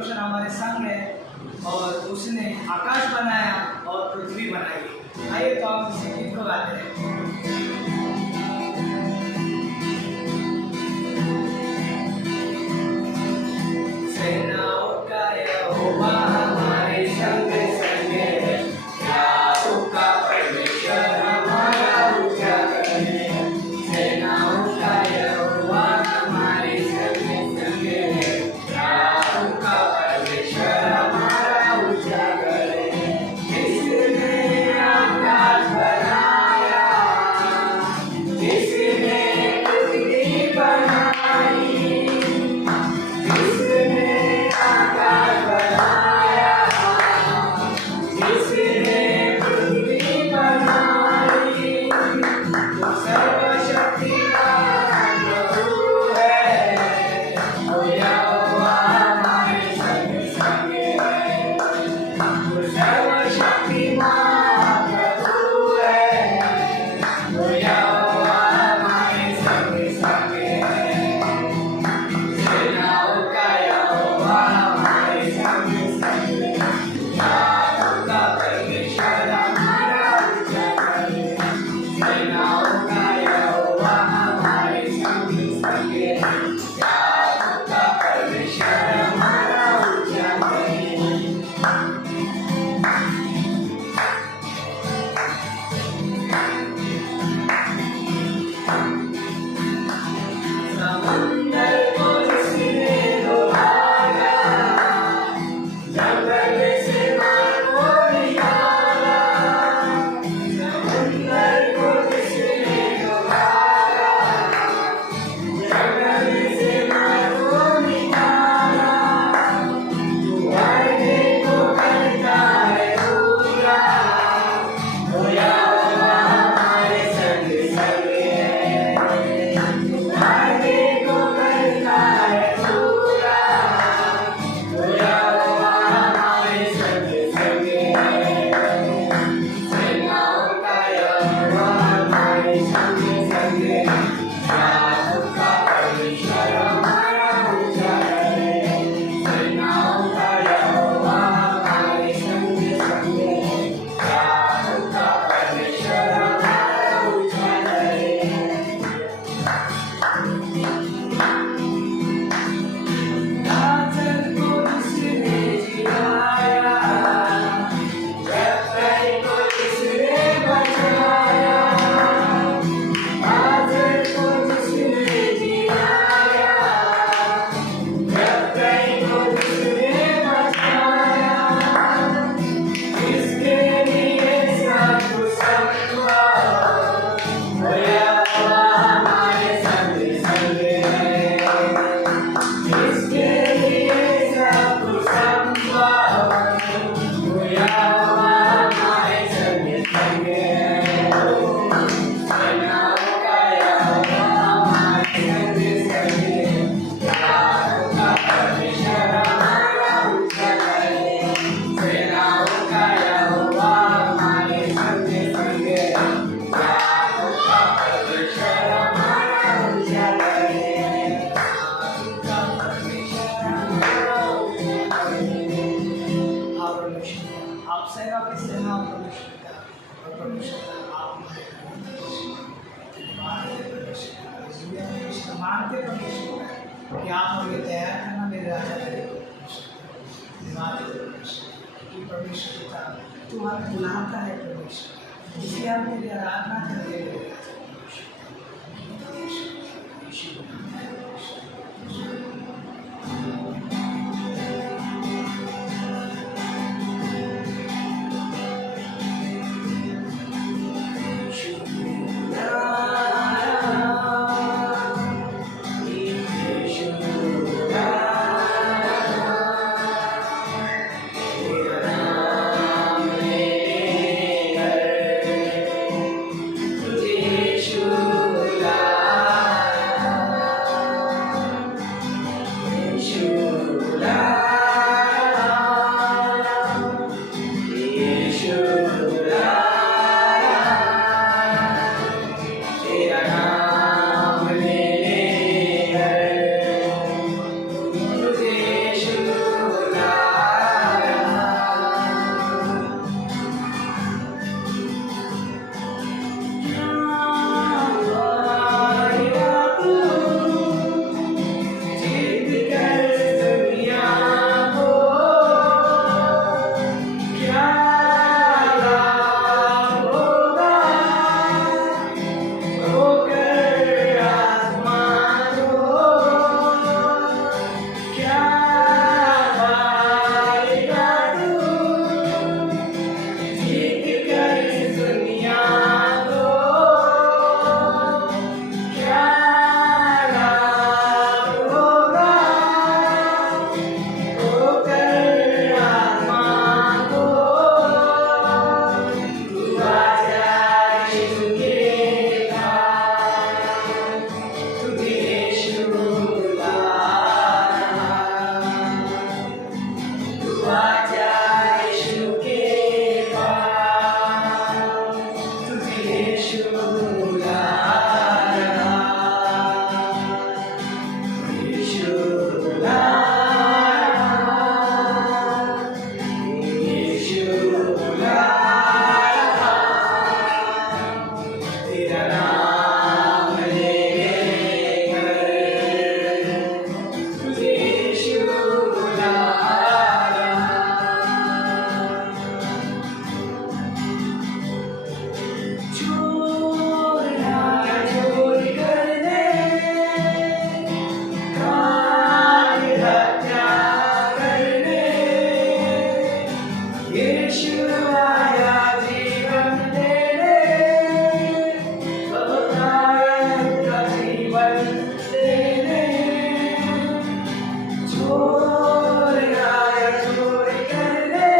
परमेश्वर हमारे संग है और उसने आकाश बनाया और पृथ्वी बनाई। आइए तो हम इस गीत को गाते हैं। सेनाओं का यहोवा हमारे संग संग है, याकूब का परमेश्वर हमारा उजागर है। सेनाओं का यहोवा हमारे संग संग है, याकूब का परमेश्वर हमारा उजागर है। जिसने आकाश बनाया, जिसने पृथ्वी बनाई, जिसने आकाश बनाया, जिसने पृथ्वी बनाई, वो सर्वशक्तिमान प्रभु है, वो यहोवा हमारे संग संग है। वो सर्वशक्तिमान प्रभु है, वो यहोवा हमारे संग संग है। सेनाओं का यहोवा हमारे संग संग है, याकूब का परमेश्वर हमारा उजागर है। सेनाओं का यहोवा हमारे संग संग है, याकूब का परमेश्वर हमारा उजागर है। समंदर को जिसने डुबाया, जंगल से मार को निकाला। समंदर को जिसने डुबाया, जंगल से मार को निकाला। तू वायदे को करता है पूरा, वो यहोवा हमारे संग संग है। तू वायदे को करता है पूरा, वो यहोवा हमारे संग संग है। सेनाओं का यहोवा हमारे संग संग है, याकूब का परमेश्वर हमारा उजागर है। सेनाओं का यहोवा हमारे संग संग है, याकूब का परमेश्वर हमारा उजागर है। लाजर को जिसने जिलाया, जक्कई को जिसने बचाया। लाजर को जिसने जिलाया, जक्कई को जिसने बचाया। जिसके लिए सब कुछ हुआ, वो यहोवा हमारे संग संग है। जिसके लिए सब कुछ हुआ, वो यहोवा हमारे संग संग है। सेनाओं का यहोवा हमारे संग संग है, याकूब का परमेश्वर हमारा उजागर है। सेनाओं का यहोवा हमारे संग संग है, याकूब का परमेश्वर हमारा उजागर है। याकूब का परमेश्वर हमारा उजागर है। आप परमेश्वर, आप सेना की सेना परमेश्वर का, और परमेश्वर का आप हमारे धन्यवाद है परमेश्वर। इस दुनिया में इसका मानते परमेश्वर है कि आप हमें तैयार करना मेरे राजा मेरे परमेश्वर। धन्यवाद है परमेश्वर कि परमेश्वर पिता तू हमें बुलाता है परमेश्वर, इसलिए हम तेरी आराधना करते हैं मेरे राजा परमेश्वर। यीशु के नाम में परमेश्वर। तुझे आजा यीशु के पास, तुझे यीशु बुला रहा, यीशु बुला रहा, यीशु बुला रहा, तेरा नाम लेकर तुझे यीशु बुला रहा। चोरी करने, काट हत्या करने, यीशु आया जीवन देने, बहुतायत का जीवन देने। चोर आया चोरी करने,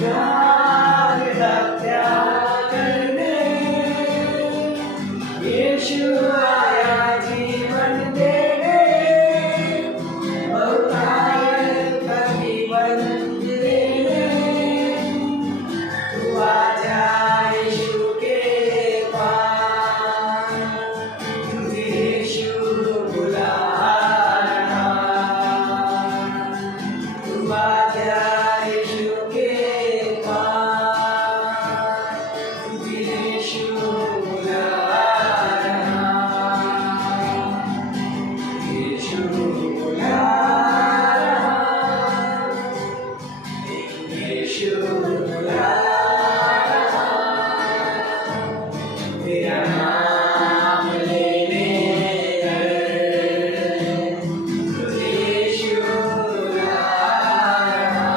काट हत्या करने, यीशु आया जीवन देने, बहुतायत का जीवन देने। तू आजा यीशु के पास, तुझे यीशु बुला रहा, तू आजा यीशु के पास, तुझे यीशु बुला रहा, यीशु बुला रहा, यीशु बुला रहा, तेरा नाम लेने पर तुझे यीशु बुला रहा,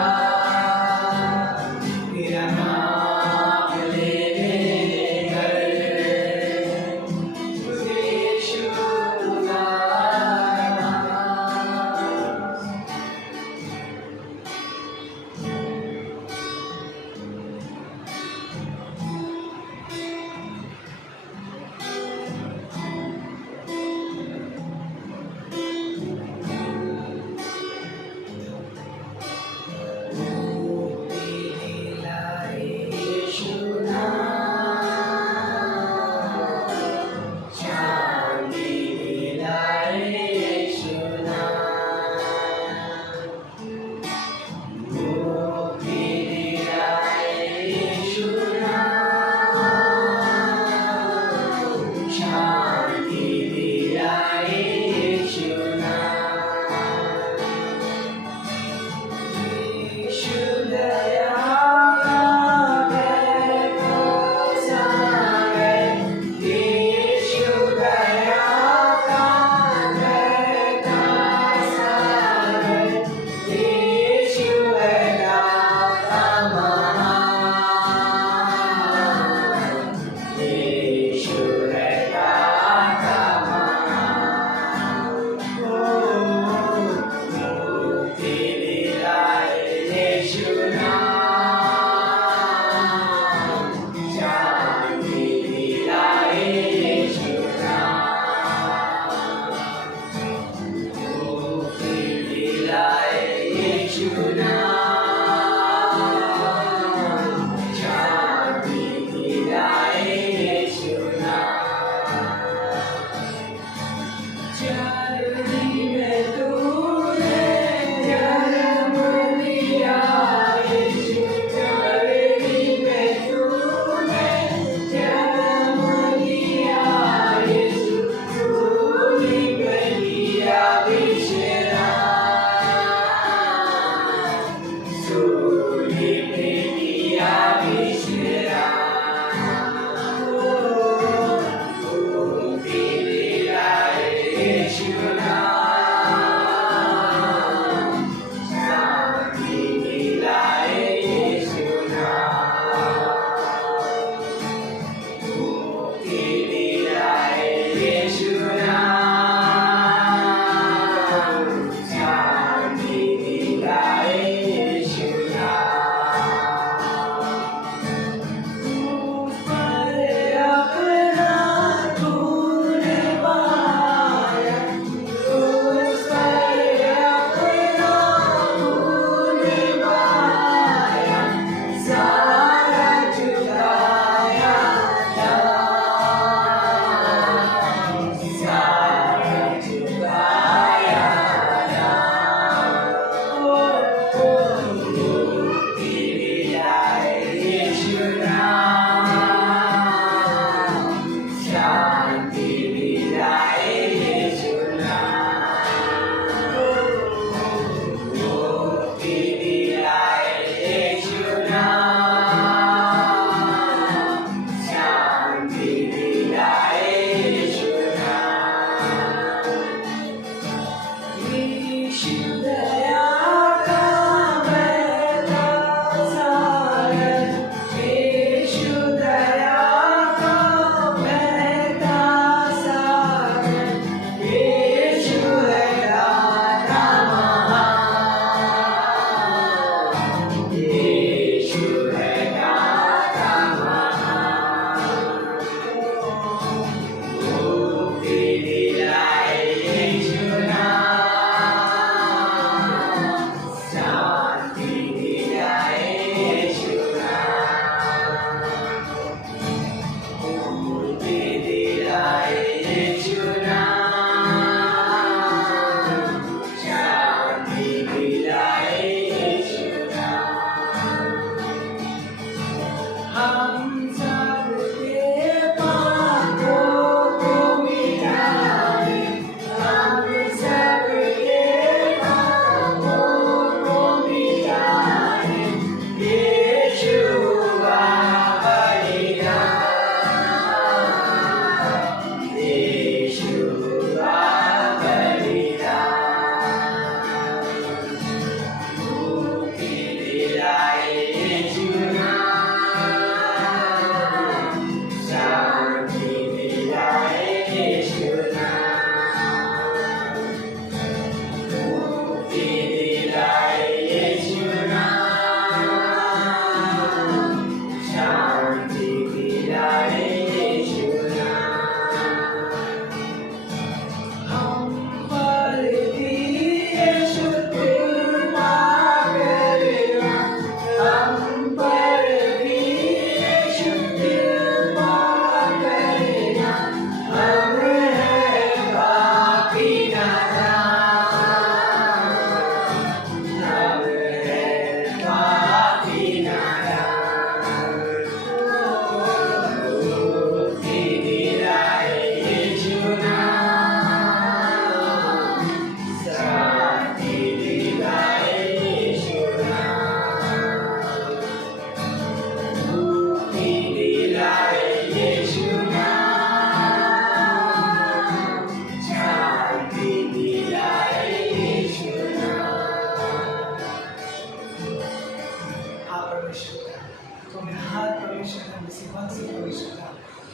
तो मेरा हाथ परमेश्वर का मुसीबत से परमेश्वर का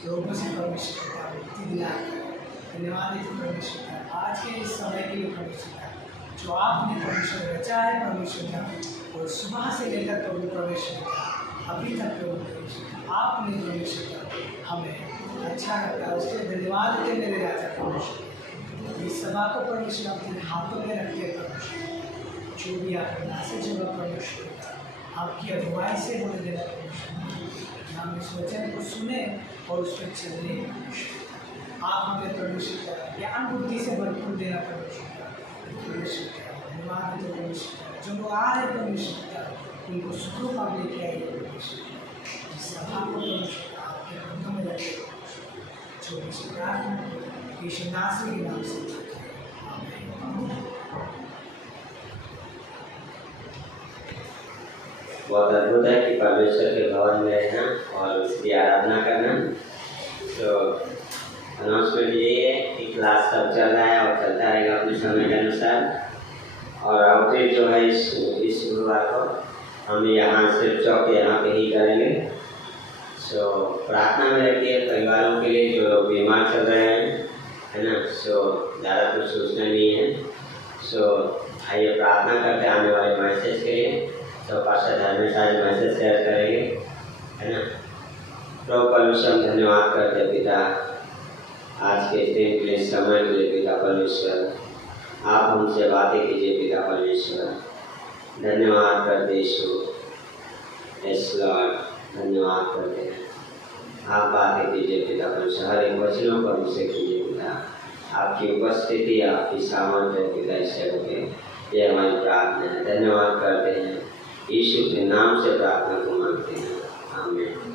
लोगों से परमेश्वर का मुक्ति दिला। धन्यवाद है परमेश्वर का आज के इस समय के लिए परमेश्वर का जो आपने परमेश्वर रचा है परमेश्वर का, और सुबह से लेकर प्रभु परमेश्वर का अभी तक प्रभु परमेश्वर आपने परमेश्वर का हमें अच्छा रखा। उसके धन्यवाद देते मेरे राजा परमेश्वर। इस सभा को परमेश्वर अपने हाथों में रखते परमेश्वर, जो भी आप मैसेज होगा परमेश्वर का आपकी अगुवाई से होने देना परमेश्वर। हम इस वचन को सुने और उस पर चलने परमेश्वर। आप हमें परमेश्वर का ज्ञान बुद्धि से भरपूर देना परमेश्वर का। परमेश्वर का धन्यवाद है परमेश्वर का। जो लोग आ रहे परमेश्वर का उनको सुखों का लेके आइए परमेश्वर। इस सभा को परमेश्वर का आपके हाथों में रखे जो भी प्रार्थना यीशु नासरी के नाम से। बहुत अद्भुत है कि परमेश्वर के भवन में रहना और उसकी आराधना करना। तो अनाउंसमेंट ये है कि क्लास सब चल रहा है और चलता रहेगा अपने समय के अनुसार। और आउटरीच जो है इस शुक्रवार को हम यहाँ सिर्फ चौक यहाँ पे ही करेंगे। सो प्रार्थना में रखिए परिवारों के लिए जो लोग बीमार चल रहे हैं, है ना। सो ज़्यादा कुछ सोचना नहीं है। सो आइए प्रार्थना करते आने वाले मैसेज के लिए। तो पास्टर धर्मेश आज मैसेज शेयर करेंगे, है ना। प्रभु परमेश्वर धन्यवाद करते पिता आज के दिन के लिए, समय के लिए पिता परमेश्वर। आप हमसे बातें कीजिए पिता परमेश्वर। धन्यवाद करते यीशु, यस लॉर्ड, धन्यवाद करते हैं। आप बातें कीजिए पिता परमेश्वर, हर एक वचनों पर हमसे कीजिए पिता। आपकी उपस्थिति, आपकी सामर्थ्य पिता इससे होके ये हमारी प्रार्थना है। धन्यवाद करते हैं यीशु के नाम से प्रार्थना को मांगते हैं, आमीन।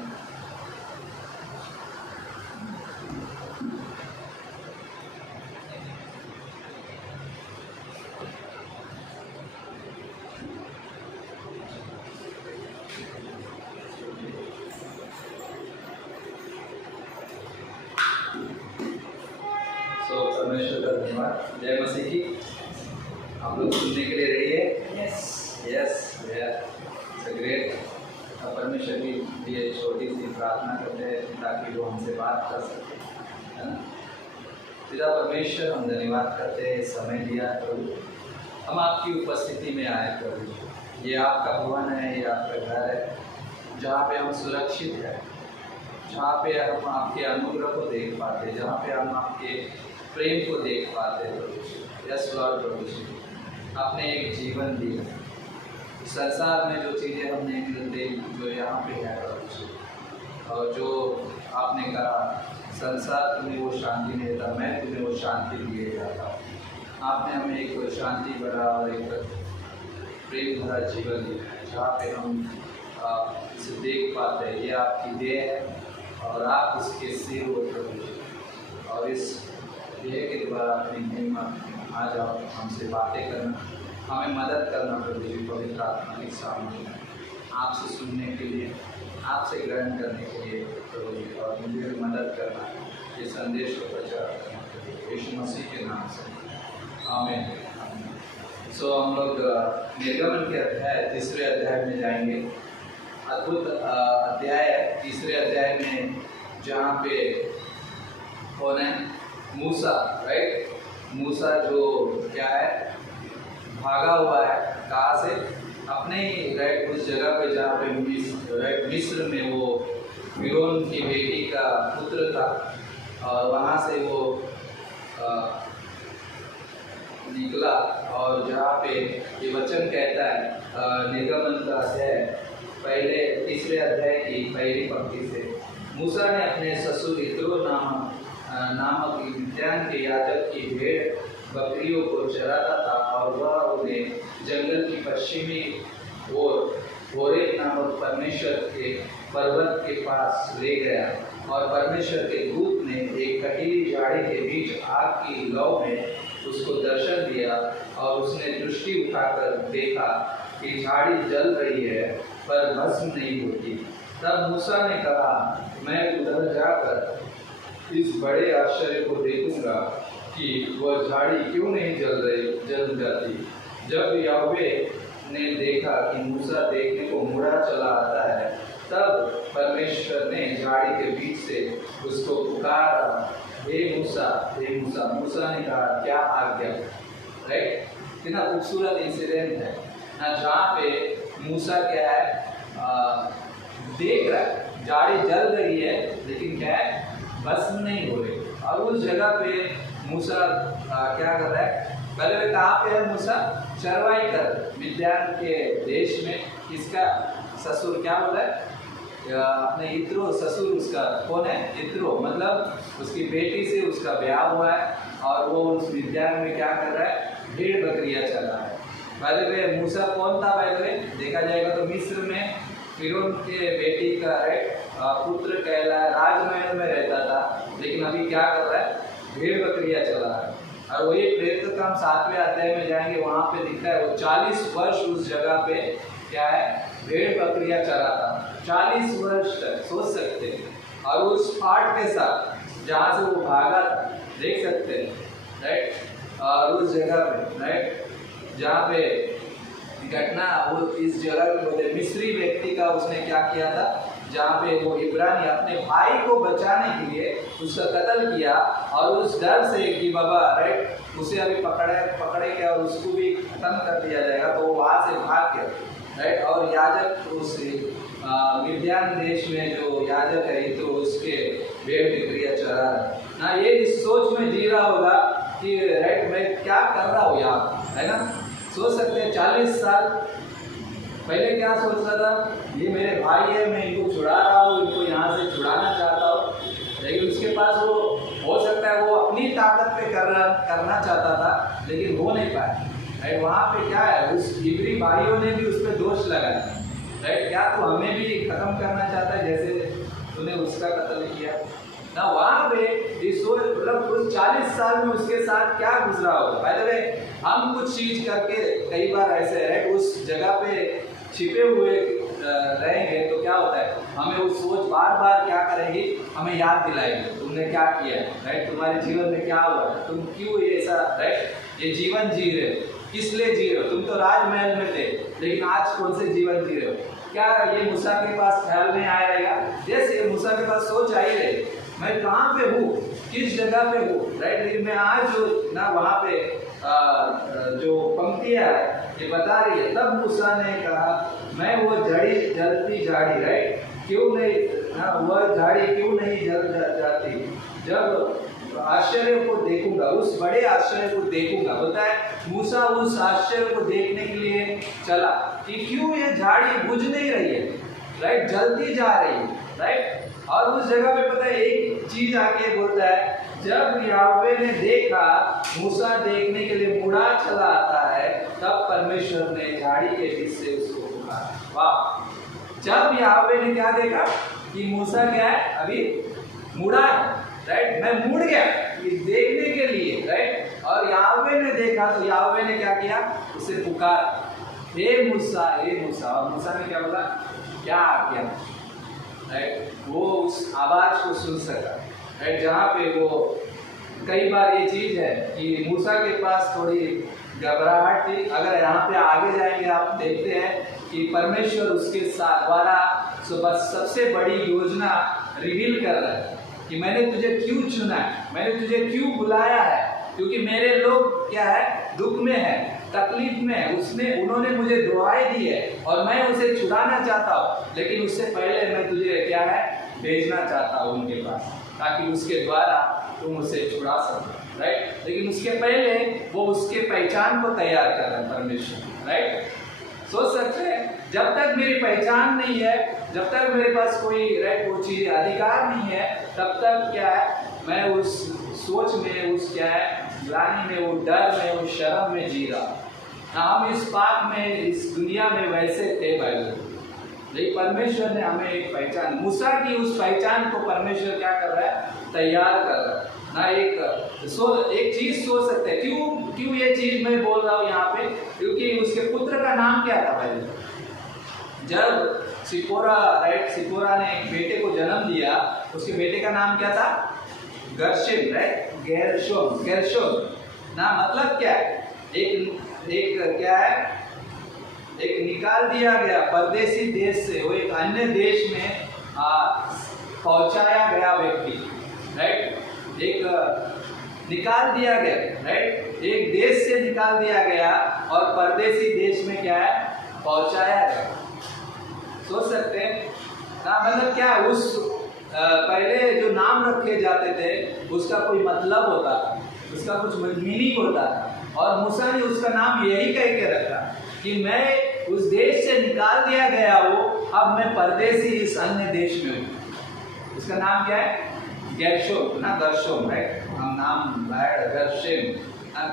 परमेश्वर का धन्यवाद। जय मसीह की। आप लोग सुनने के लिए रेडी है? Yes yes great. परमेश्वर की लिए छोटी सी प्रार्थना करते हैं ताकि वो हमसे बात कर सके, है ना। पिता परमेश्वर, हम धन्यवाद करते हैं समय दिया प्रभु, हम आपकी उपस्थिति में आए प्रभु। ये आपका भवन है, ये आपका घर है जहाँ पे हम सुरक्षित हैं, जहाँ पे हम आपके अनुग्रह को देख पाते हैं, जहाँ पे हम आपके प्रेम को देख पाते हैं प्रभु। यस लॉर्ड प्रभु, आपने एक जीवन दिया। संसार में जो चीज़ें हम नहीं मिलते जो यहाँ पे है प्रभु, और जो आपने कहा संसार तुम्हें वो शांति नहीं देता, मैं तुम्हें वो शांति दिए जाता हूँ। आपने हमें एक शांति भरा और एक प्रेम भरा जीवन दिया जहाँ पे हम इसे देख पाते हैं। ये आपकी देह है और आप इसके सिर हो प्रभु, और इस देह के द्वारा अपनी महिमा आज आप हमसे बातें करना, हमें मदद करना प्रभु जी। पवित्र आत्मा के सामने आपसे सुनने के लिए, आपसे ग्रहण करने के लिए प्रभु जी, और मुझे भी मदद करना ये संदेश को प्रचार करना यीशु मसीह के नाम से, आमीन। सो हम लोग निर्गमन के अध्याय, तीसरे अध्याय में जाएंगे। अद्भुत अध्याय है तीसरे अध्याय में, जहाँ पे कौन है? मूसा, राइट। मूसा जो क्या है, भागा हुआ है कहाँ से? अपने ही राइट उस जगह पे जहाँ पे मिस्र में वो फिरौन की बेटी का पुत्र था, और वहाँ से वो निकला। और जहाँ पे ये वचन कहता है निर्गमन का अध्याय पहले तीसरे अध्याय की पहली पंक्ति से, मूसा ने अपने ससुर यित्रो नामक मिद्यान के याजक की भेड़ बकरियों को चराता था, और वह उन्हें जंगल की पश्चिमी ओर होरेब नामक परमेश्वर के पर्वत के पास ले गया। और परमेश्वर के दूत ने एक कटीली झाड़ी के बीच आग की लौ में उसको दर्शन दिया, और उसने दृष्टि उठाकर देखा कि झाड़ी जल रही है पर भस्म नहीं होती। तब मूसा ने कहा, मैं उधर जाकर इस बड़े आश्चर्य को देखूंगा कि वह झाड़ी क्यों नहीं जल जाती। जब यहोवे ने देखा कि मूसा देखने को मुड़ा चला आता है, तब परमेश्वर ने झाड़ी के बीच से उसको पुकारा, हे मूसा, हे मूसा। मूसा ने कहा, क्या आज्ञा। राइट, कितना खूबसूरत इंसिडेंट है ना, जहाँ पे मूसा क्या है, देख रहा है झाड़ी जल रही है, लेकिन क्या है, भस्म नहीं हो रही। और उस जगह पे मूसा क्या कर रहा है, पहले वे कहाँ पे है मूसा, चरवाई कर मिद्यान के देश में। इसका ससुर क्या बोला है, अपने इत्रो, ससुर उसका कौन है, इत्रो, मतलब उसकी बेटी से उसका ब्याह हुआ है, और वो उस मिद्यान में क्या कर रहा है, भेड़ बकरियां चला है। पहले वे मूसा कौन था, पहले देखा जाएगा तो मिस्र में फिरौन के बेटी का पुत्र कहला राजमहल में रहता था, लेकिन अभी क्या कर रहा है, भेड़ बकरियां चला है। और वही प्रेरित का हम 7वें अध्याय में जाएंगे, वहाँ पे दिखता है वो 40 वर्ष उस जगह पे क्या है, भेड़ बकरियां चला था, 40 वर्ष तक, सोच सकते हैं। और उस पार्ट के साथ जहाँ से वो भागा था, देख सकते हैं, राइट। और उस जगह पे, राइट, जहाँ पे घटना, वो इस जगह में बोले मिस्री व्यक्ति का उसने क्या किया था, जहाँ पे वो इब्रानी अपने भाई को बचाने के लिए उसका कत्ल किया, और उस डर से कि बाबा, राइट, उसे अभी पकड़ेंगे और उसको भी खत्म कर दिया जाएगा, तो वो वहाँ से भाग गया, राइट। और याजक उस मिद्यान देश में जो याजक है, तो उसके भेड़ बकरियां चरा रहा ना, ये इस सोच में जी रहा होगा कि राइट, मैं क्या कर रहा हूँ यहाँ, है ना। सोच सकते हैं 40 साल पहले क्या सोच रहा था, ये मेरे भाई है, मैं इनको छुड़ा रहा हूँ, इनको यहाँ से छुड़ाना चाहता हूँ, लेकिन उसके पास वो हो सकता है वो अपनी ताकत पे करना चाहता था, लेकिन हो नहीं पाया, राइट। वहाँ पे क्या है, उस इब्री भाइयों ने भी उस पर दोष लगाया, राइट, क्या तो हमें भी खत्म करना चाहता है जैसे तूने उसका कत्ल किया ना। वहाँ पे मतलब उस 40 साल में उसके साथ क्या गुजरा होगा। पहले हम कुछ चीज करके कई बार ऐसे है उस जगह पे छिपे हुए रहेंगे, तो क्या होता है, हमें वो सोच बार बार क्या करेगी, हमें याद दिलाएगी तुमने क्या किया, राइट, तुम्हारे जीवन में क्या हुआ, तुम क्यों ये ऐसा, राइट, ये जीवन जी रहे हो, किस लिए जी रहे हो, तुम तो राजमहल में थे, लेकिन आज कौन से जीवन जी रहे हो। क्या ये मूसा के पास ख्याल नहीं आया रहेगा, जैसे मूसा के पास सोच आई रहे, मैं कहाँ पे हूँ, किस जगह पे हूँ, राइट। लेकिन मैं आज जो ना वहाँ पे जो पंक्तियाँ ये बता रही है, तब मूसा ने कहा, मैं वो जलती झाड़ी, राइट, क्यों नहीं ना, वह झाड़ी क्यों नहीं जल जाती, जब आश्चर्य को देखूंगा, उस बड़े आश्चर्य को देखूंगा। बोलता है मूसा उस आश्चर्य को देखने के लिए चला कि क्यों ये झाड़ी बुझ नहीं रही है, राइट, जलती जा रही है, राइट। और उस जगह पे पता है एक चीज आके बोलता है, जब याहवे ने देखा मूसा देखने के लिए मुड़ा चला आता है, तब परमेश्वर ने झाड़ी के बीच से उसको पुकारा। वाह, जब याहवे ने क्या देखा कि मूसा क्या है, अभी मुड़ा है, राइट, मैं मुड़ गया देखने के लिए, राइट। और याहवे ने देखा तो याहवे ने क्या किया, उसे पुकारा, हे मूसा, हे मूसा। और मूसा ने क्या बोला, क्या किया, राइट, वो उस आवाज को सुन सका, राइट। जहाँ पे वो कई बार ये चीज है कि मूसा के पास थोड़ी घबराहट थी। अगर यहाँ पे आगे जाएंगे आप देखते हैं कि परमेश्वर उसके साथ द्वारा सबसे बड़ी योजना रिवील कर रहा है कि मैंने तुझे क्यों चुना है, मैंने तुझे क्यों बुलाया है, क्योंकि मेरे लोग क्या है, दुख में है, तकलीफ में है, उन्होंने मुझे दुआएं दी है और मैं उसे छुड़ाना चाहता हूँ, लेकिन उससे पहले मैं तुझे क्या है, भेजना चाहता हूँ उनके पास, ताकि उसके द्वारा तुम उसे छुड़ा सको, राइट। लेकिन उसके पहले वो उसके पहचान को तैयार कर रहा है परमेश्वर, राइट। सोच सकते हैं, जब तक मेरी पहचान नहीं है, जब तक मेरे पास कोई राइट वो चीज अधिकार नहीं है, तब तक क्या है, मैं उस सोच में, उस क्या है, ग्लानि में, वो डर में, वो शर्म में जी रहा। हम इस पाप में, इस दुनिया में वैसे थे भाई, लेकिन परमेश्वर ने हमें एक पहचान, मूसा की उस पहचान को परमेश्वर क्या कर रहा है, तैयार कर रहा है ना। एक चीज सोच सकते हैं, क्यों ये चीज मैं बोल रहा हूँ यहाँ पे, क्योंकि उसके पुत्र का नाम क्या था भाई, जब सिपोरा, राइट, सिपोरा ने एक बेटे को जन्म दिया, उसके बेटे का नाम क्या था, गर्शिम, राइट, गेर्शोम ना। मतलब क्या है, एक क्या है, एक निकाल दिया गया परदेशी देश से, वो एक अन्य देश में पहुंचाया गया व्यक्ति, राइट। एक निकाल दिया गया, राइट, एक देश से निकाल दिया गया और परदेशी देश में क्या है, पहुंचाया गया। सोच सकते हैं ना, मतलब क्या उस पहले जो नाम रखे जाते थे उसका कोई मतलब होता था, उसका कुछ मीनिंग होता था, और मूसा ने उसका नाम यही कह के रखा कि मैं उस देश से निकाल दिया गया हूँ, अब मैं परदेसी इस अन्य देश में हूँ। उसका नाम क्या है, गेर्शोम ना गर्शोम, राइट, हम नाम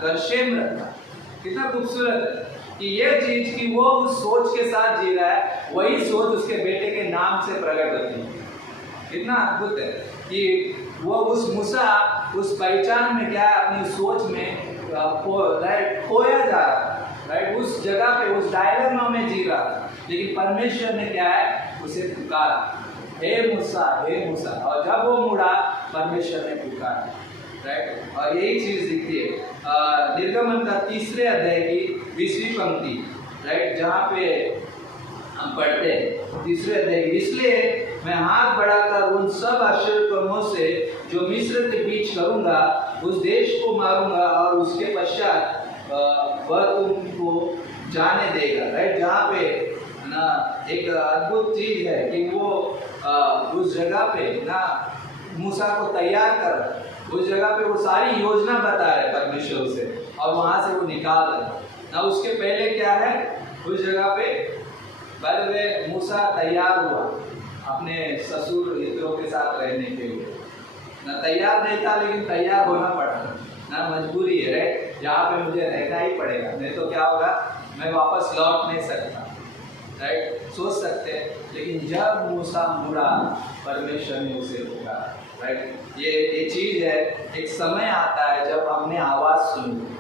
गर्शेम रखा। कितना खूबसूरत है कि ये चीज कि वो उस सोच के साथ जी रहा है, वही सोच उसके बेटे के नाम से प्रकट होती है। कितना अद्भुत है कि वो उस मूसा उस पहचान में क्या है, अपनी सोच में खोया जा रहा, राइट, उस जगह पे उस डायलेमा में जी रहा, लेकिन परमेश्वर ने क्या है, उसे पुकारा, हे मूसा, हे मूसा, और जब वो मुड़ा परमेश्वर ने पुकारा, राइट। और यही चीज दिखती है निर्गमन का 3 अध्याय की 20वीं पंक्ति, राइट, जहाँ पे हम पढ़ते हैं 3 अध्याय, इसलिए मैं हाथ बढ़ाकर उन सब आश्चर्यक्रमों से जो मिस्र के बीच करूंगा उस देश को मारूंगा और उसके पश्चात वह तुमको जाने देगा, राइट। जहाँ पे ना एक अद्भुत चीज है कि वो उस जगह पे ना मूसा को तैयार कर, उस जगह पे वो सारी योजना बता रहे परमेश्वर से, और वहां से वो निकाल रहे ना। उसके पहले क्या है, उस जगह पे पहले मूसा तैयार हुआ अपने ससुर मित्रों के साथ रहने के लिए, ना तैयार नहीं था लेकिन तैयार होना पड़ा, ना मजबूरी है, राइट, यहाँ पे मुझे रहना ही पड़ेगा, नहीं तो क्या होगा, मैं वापस लौट नहीं सकता, राइट। सोच सकते हैं, लेकिन जब मूसा मुड़ा परमेश्वर ने उसे पुकारा, राइट। ये चीज है, एक समय आता है जब हमने आवाज सुनी,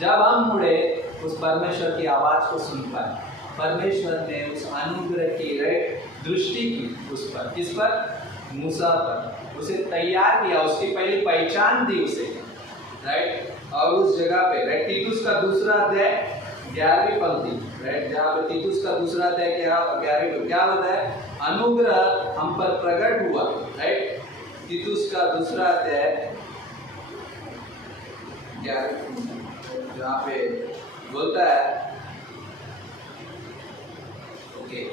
जब हम मुड़े उस परमेश्वर की आवाज को सुन पाए, परमेश्वर ने उस अनुग्रह की, राइट, दृष्टि की उस पर, किस पर, मूसा पर, उसे तैयार किया, उसकी पहली पहचान दी उसे, राइट। और उस जगह पे, राइट, तीतुस का 2 अध्याय 11वीं पंक्ति, राइट, जहाँ पे तीतुस का 2 अध्याय क्या 11वीं क्या होता है, अनुग्रह हम पर प्रकट हुआ, राइट। तीतुस का 2 अध्याय 11वीं, जहाँ पे बोलता है, ओके,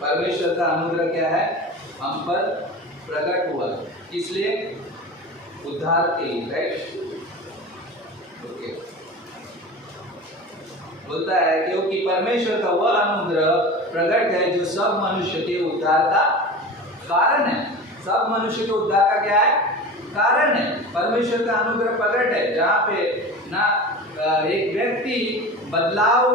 परमेश्वर का अनुग्रह क्या है, हम पर प्रकट हुआ, इसलिए उद्धार के लिए, राइट, ओके। बोलता है क्योंकि परमेश्वर का वह अनुग्रह प्रकट है जो सब मनुष्य के उद्धार का कारण है। सब मनुष्य के उद्धार का क्या है, कारण है। परमेश्वर का अनुग्रह प्रकट है, जहाँ पे ना एक व्यक्ति बदलाव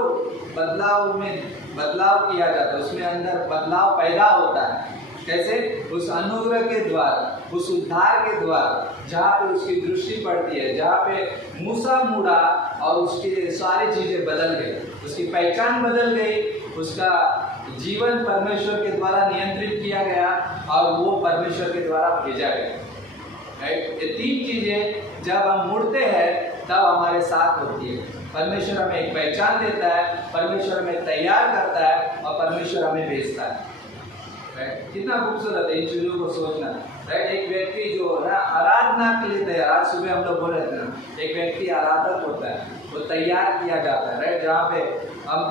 किया जाता है, उसमें अंदर बदलाव पैदा होता है। कैसे, उस अनुग्रह के द्वारा, उस उद्धार के द्वारा, जहाँ पे उसकी दृष्टि पड़ती है, जहाँ पे मूसा मुड़ा और उसकी सारी चीजें बदल गई, उसकी पहचान बदल गई, उसका जीवन परमेश्वर के द्वारा नियंत्रित किया गया और वो परमेश्वर के द्वारा भेजा गया, राइट। ये 3 चीजें जब हम मुड़ते हैं तब हमारे साथ होती है। परमेश्वर हमें एक पहचान देता है, परमेश्वर हमें तैयार करता है और परमेश्वर हमें भेजता है, राइट। कितना खूबसूरत है इन चीजों को सोचना, राइट। एक व्यक्ति जो ना आराधना के लिए तैयार, आज सुबह हम लोग बोल रहे थे ना, एक व्यक्ति आराधक होता है, वो तैयार किया जाता है, राइट। जहाँ पे हम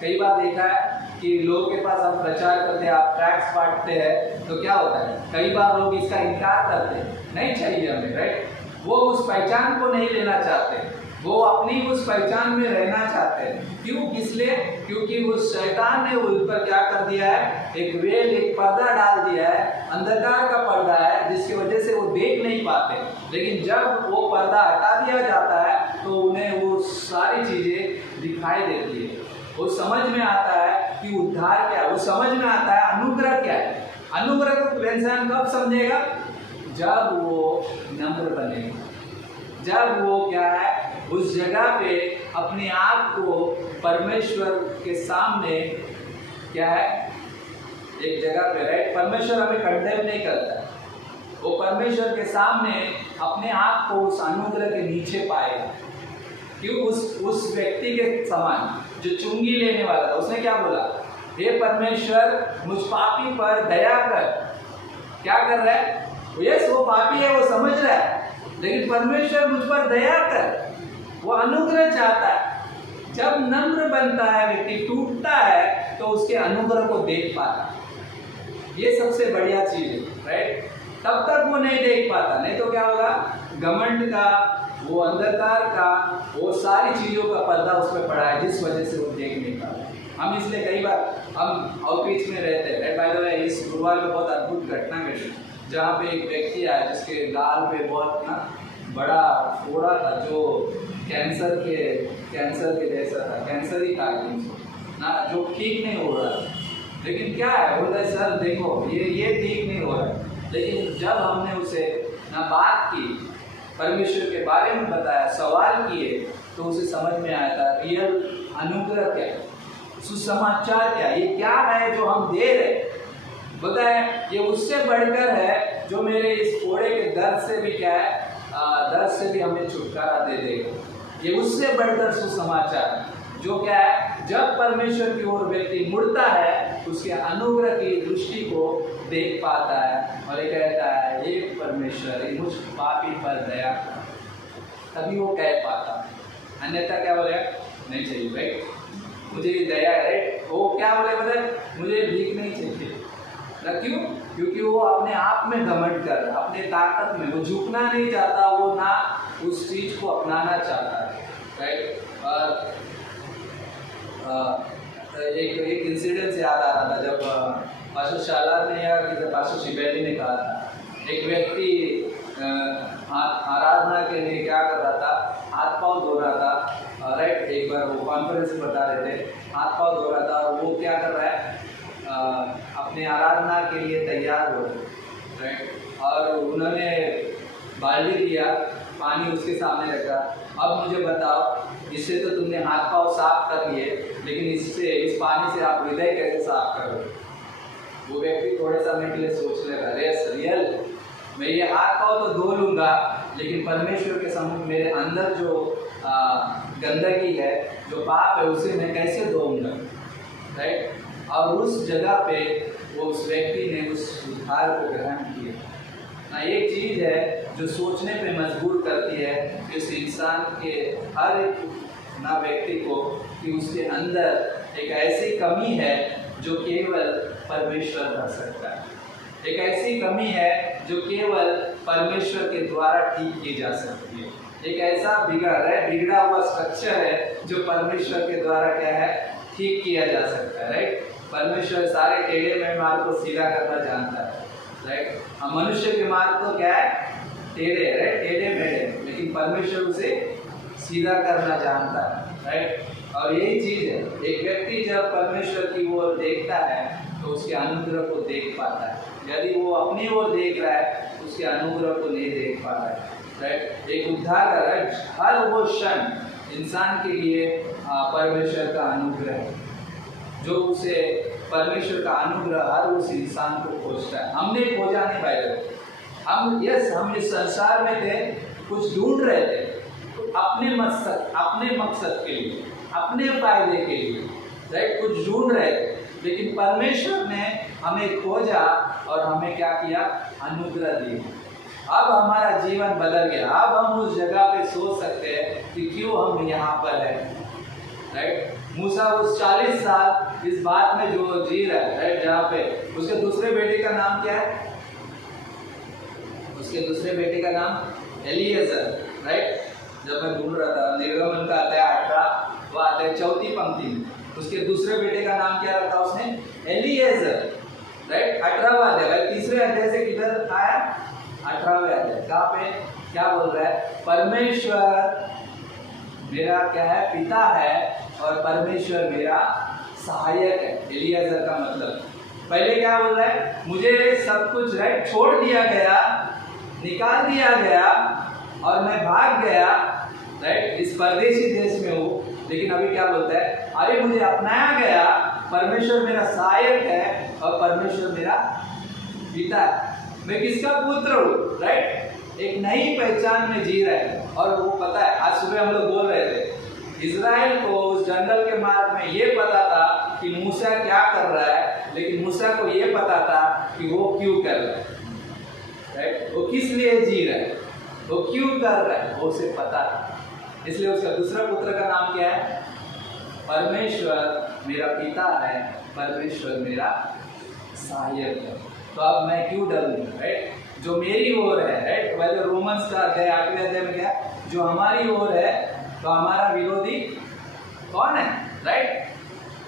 कई बार देखा है कि लोगों के पास हम प्रचार करते हैं, आप टैक्स बांटते हैं, तो क्या होता है, कई बार लोग इसका इनकार करते हैं, नहीं चाहिए हमें, राइट। वो उस पहचान को नहीं लेना चाहते, वो अपनी उस पहचान में रहना चाहते हैं। क्यों, इसलिए क्योंकि उस शैतान ने उन पर क्या कर दिया है, एक पर्दा डाल दिया है, अंधकार का पर्दा है, जिसकी वजह से वो देख नहीं पाते। लेकिन जब वो पर्दा हटा दिया जाता है तो उन्हें वो सारी चीजें दिखाई देती है, वो समझ में आता है कि उद्धार क्या है, वो समझ में आता है अनुग्रह क्या है। अनुग्रह को इंसान कब समझेगा, जब वो नम्र बनेगा, जब वो क्या है, उस जगह पे अपने आप को परमेश्वर के सामने क्या है, एक जगह पे, राइट। परमेश्वर हमें कंडेम नहीं करता है, वो परमेश्वर के सामने अपने आप को उस अनुग्रह के नीचे पाएगा, क्यों? उस व्यक्ति के समान जो चुंगी लेने वाला था, उसने क्या बोला? हे परमेश्वर, मुझ पापी पर दया कर। क्या कर रहा है? यस, वो पापी है, वो समझ रहा है, लेकिन परमेश्वर मुझ पर दया कर, वो अनुग्रह चाहता है। जब नम्र बनता है व्यक्ति, टूटता है, तो उसके अनुग्रह को देख पाता है। ये सबसे बढ़िया चीज है, राइट? तब तक वो नहीं देख पाता, नहीं तो क्या होगा? घमंड का, वो अंधकार का, वो सारी चीजों का पर्दा उस पर पड़ा है, जिस वजह से वो देख नहीं पाता। हम इसलिए कई बार हम आउटरीच में रहते हैं। बाय द वे, इस गुरुवार में बहुत अद्भुत घटना घटी, जहाँ पे एक व्यक्ति आया जिसके गाल पे बहुत ना बड़ा फोड़ा था, जो कैंसर के जैसा था, कैंसर ही था ना, जो ठीक नहीं हो रहा। लेकिन क्या है, बोलता है सर देखो ये ठीक नहीं हो रहा। लेकिन जब हमने उसे ना बात की, परमेश्वर के बारे में बताया, सवाल किए, तो उसे समझ में आया था रियल अनुग्रह क्या है, सुसमाचार क्या, ये क्या है जो हम दे रहे। बोलता है ये उससे बढ़कर है जो मेरे इस फोड़े के दर्द से भी क्या है, दर्द से भी हमें छुटकारा दे देगा। ये उससे बढ़कर सुसमाचार जो क्या है, जब परमेश्वर की ओर व्यक्ति मुड़ता है, उसके अनुग्रह की दृष्टि को देख पाता है और ये कहता है ये परमेश्वर, ये मुझ पापी पर दया कर, तभी वो कह पाता। अन्यथा क्या बोले? नहीं चाहिए, राइट? मुझे दया है, वो क्या बोले? मुझे भीख नहीं चाहिए ना। क्यों? क्योंकि वो अपने आप में घमंड कर रहा है, अपने ताकत में वो झुकना नहीं चाहता, वो ना उस चीज को अपनाना चाहता है, राइट? और एक इंसिडेंस याद आ रहा था, जब पास्टर शालार ने या पास्टर शिबेली ने कहा था, एक व्यक्ति आराधना के लिए क्या कर रहा था, हाथ पाँव धो रहा था, राइट? एक बार वो कॉन्फ्रेंस में बता रहे थे, हाथ पाँव धो रहा था, और वो क्या कर रहा है, अपने आराधना के लिए तैयार हो रहे, राइट? और उन्होंने बाल्टी लिया, पानी उसके सामने रखा। अब मुझे बताओ, इससे तो तुमने हाथ पाँव साफ कर लिए, लेकिन इस पानी से आप हृदय कैसे साफ करोगे? वो व्यक्ति थोड़े समय के लिए सोचने लगा, अरे रियल, मैं ये हाथ पाँव तो धो लूँगा, लेकिन परमेश्वर के सामने मेरे अंदर जो गंदगी है, जो पाप है, उसे मैं कैसे धोऊंगा, राइट? और उस जगह पे वो उस व्यक्ति ने उस उद्धार को ग्रहण किया ना। एक चीज़ है जो सोचने पे मजबूर करती है इस इंसान के हर एक ना व्यक्ति को, कि उसके अंदर एक ऐसी कमी है जो केवल परमेश्वर भर सकता है। एक ऐसी कमी है जो केवल परमेश्वर के द्वारा ठीक की जा सकती है। एक ऐसा बिगड़ा हुआ स्ट्रक्चर है जो परमेश्वर के द्वारा क्या है, ठीक किया जा सकता है, राइट? परमेश्वर सारे टेढ़े में मार्ग को सीधा करना जानता है, राइट? मनुष्य के मार्ग तो क्या है, टेढ़े, राइट? टेढ़े मेढ़े, लेकिन परमेश्वर उसे सीधा करना जानता है, राइट? और यही चीज है, एक व्यक्ति जब परमेश्वर की ओर देखता है तो उसके अनुग्रह को देख पाता है। यदि वो अपनी ओर देख रहा है तो उसके अनुग्रह को नहीं देख पा रहा है, राइट? एक उद्धार हर वो क्षण इंसान के लिए परमेश्वर का अनुग्रह है, जो उसे परमेश्वर का अनुग्रह हर उस इंसान को खोजता है। हमने खोजा नहीं पाए, हम इस संसार में थे, कुछ ढूंढ रहे थे अपने मकसद के लिए, अपने फायदे के लिए, राइट? कुछ ढूंढ रहे थे, लेकिन परमेश्वर ने हमें खोजा और हमें क्या किया, अनुग्रह दिया। अब हमारा जीवन बदल गया। अब हम उस जगह पे सोच सकते हैं कि क्यों हम यहाँ पर हैं, राइट? मूसा उस 40 साल इस बात में जो जी रहा है, राइट? जहाँ पे उसके दूसरे बेटे का नाम क्या है, उसके दूसरे बेटे का नाम एलिएजर, राइट? जब मैं ढूंढ रहा था, निर्गमन का अध्याय 18 व अध्याय 4 पंक्ति में उसके दूसरे बेटे का नाम क्या रखा उसने, एलिएजर, राइट? 18वां अध्याय, तीसरे अध्याय से किधर आया, 18वें अध्याय, कहाँ पे क्या बोल रहा है, परमेश्वर मेरा क्या है, पिता है, और परमेश्वर मेरा सहायक है। एलिएजर का मतलब पहले क्या बोल रहा है, मुझे सब कुछ, राइट, छोड़ दिया गया, निकाल दिया गया और मैं भाग गया, राइट? इस परदेशी देश में हूँ, लेकिन अभी क्या बोलता है, अरे मुझे अपनाया गया, परमेश्वर मेरा सहायक है और परमेश्वर मेरा पिता है, मैं किसका पुत्र हूँ, राइट? एक नई पहचान में जी रहा है। और वो पता है, आज सुबह हम लोग बोल रहे थे, इजराइल को उस जंगल के मार्ग में ये पता था कि मूसा क्या कर रहा है, लेकिन मूसा को ये पता था कि वो क्यों कर रहा है, राइट? वो किस लिए जी रहा है, वो क्यों कर रहा है, वो उसे पता था। इसलिए उसका दूसरा पुत्र का नाम क्या है? परमेश्वर मेरा पिता है, परमेश्वर मेरा सहायक है। तो अब मैं क्यों डरूं, राइट? जो मेरी ओर है, राइट? वैसे रोमन्स का अध्याय 8वें अध्याय में क्या, जो हमारी ओर है तो हमारा विरोधी कौन है, राइट?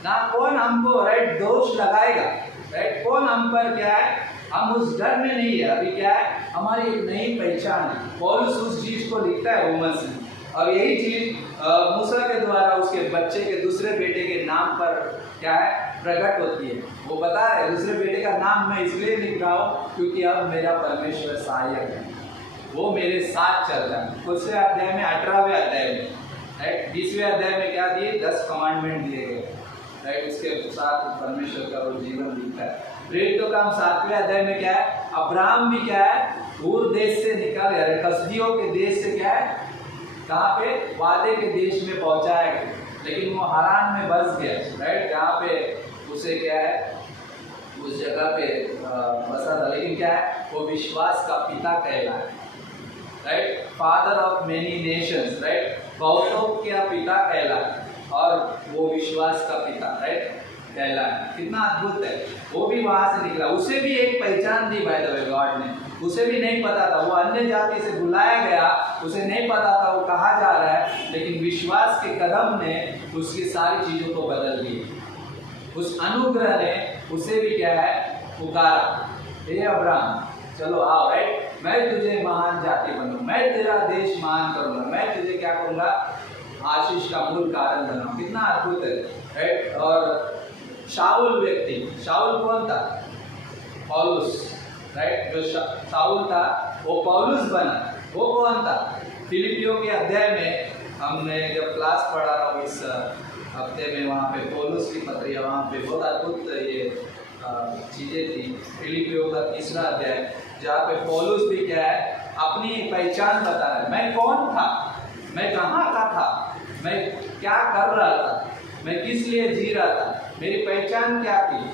ना कौन हमको, राइट, दोष लगाएगा, राइट? कौन हम पर क्या है, हम उस डर में नहीं है। अभी क्या है, हमारी एक नई पहचान है। पौलुस उस चीज को लिखता है रोमन्स में, और यही चीज मूसा के द्वारा उसके बच्चे के दूसरे बेटे के नाम पर क्या है, प्रकट होती है। वो बता रहे दूसरे बेटे का नाम मैं इसलिए लिख रहा हूँ क्योंकि अब मेरा परमेश्वर सहायक है, वो मेरे साथ चल रहा है। कुछ अध्याय में 18वें अध्याय में, राइट, 20वें अध्याय में क्या दिए, 10 कमांडमेंट दिए गए, राइट? उसके साथ परमेश्वर का वो जीवन दिखता है। प्रेरितों का 7वें अध्याय में क्या है, अब्राहम भी क्या है, दूर देश से निकल गया, कसदियों के देश से क्या है, कहाँ पे, वादे के देश में पहुंचाया गया, लेकिन वो हारान में बस गया, राइट? जहाँ पे उसे क्या है, उस जगह पे बसा था, लेकिन क्या है, वो विश्वास का पिता कहलाया, right? Father of many Nations, right? बहुतों का पिता कहलाया, और वो विश्वास का पिता, राइट, कहलाया। कितना अद्भुत है। वो भी वहां से निकला, उसे भी एक पहचान दी बाय द वे गॉड ने। उसे भी नहीं पता था, वो अन्य जाति से बुलाया गया, उसे नहीं पता था वो कहाँ जा रहा है, लेकिन विश्वास के कदम ने उसकी सारी चीजों को बदल दिया। उस अनुग्रह ने उसे भी क्या है, पुकारा, हे अब्राहम चलो आओ, राइट? मैं तुझे महान जाति बनूं, मैं तेरा देश महान करूंगा, मैं तुझे क्या करूंगा, आशीष का मूल कारण बनाऊं। कितना अद्भुत है, राइट? और शाऊल व्यक्ति, शाऊल कौन था? पौलुस, राइट? जो शाऊल था वो पौलुस बना। वो कौन था? फिलिपियों के अध्याय में हमने जब क्लास पढ़ा रहा इस हफ्ते में, वहाँ पे पौलुस की पत्री, वहाँ पे बहुत अद्भुत ये चीज़ें थी। फिलिपियों का 3रा अध्याय, जहाँ पे पौलुस भी क्या है, अपनी पहचान बता रहा है। मैं कौन था, मैं कहाँ का था, मैं क्या कर रहा था, मैं किस लिए जी रहा था, मेरी पहचान क्या थी,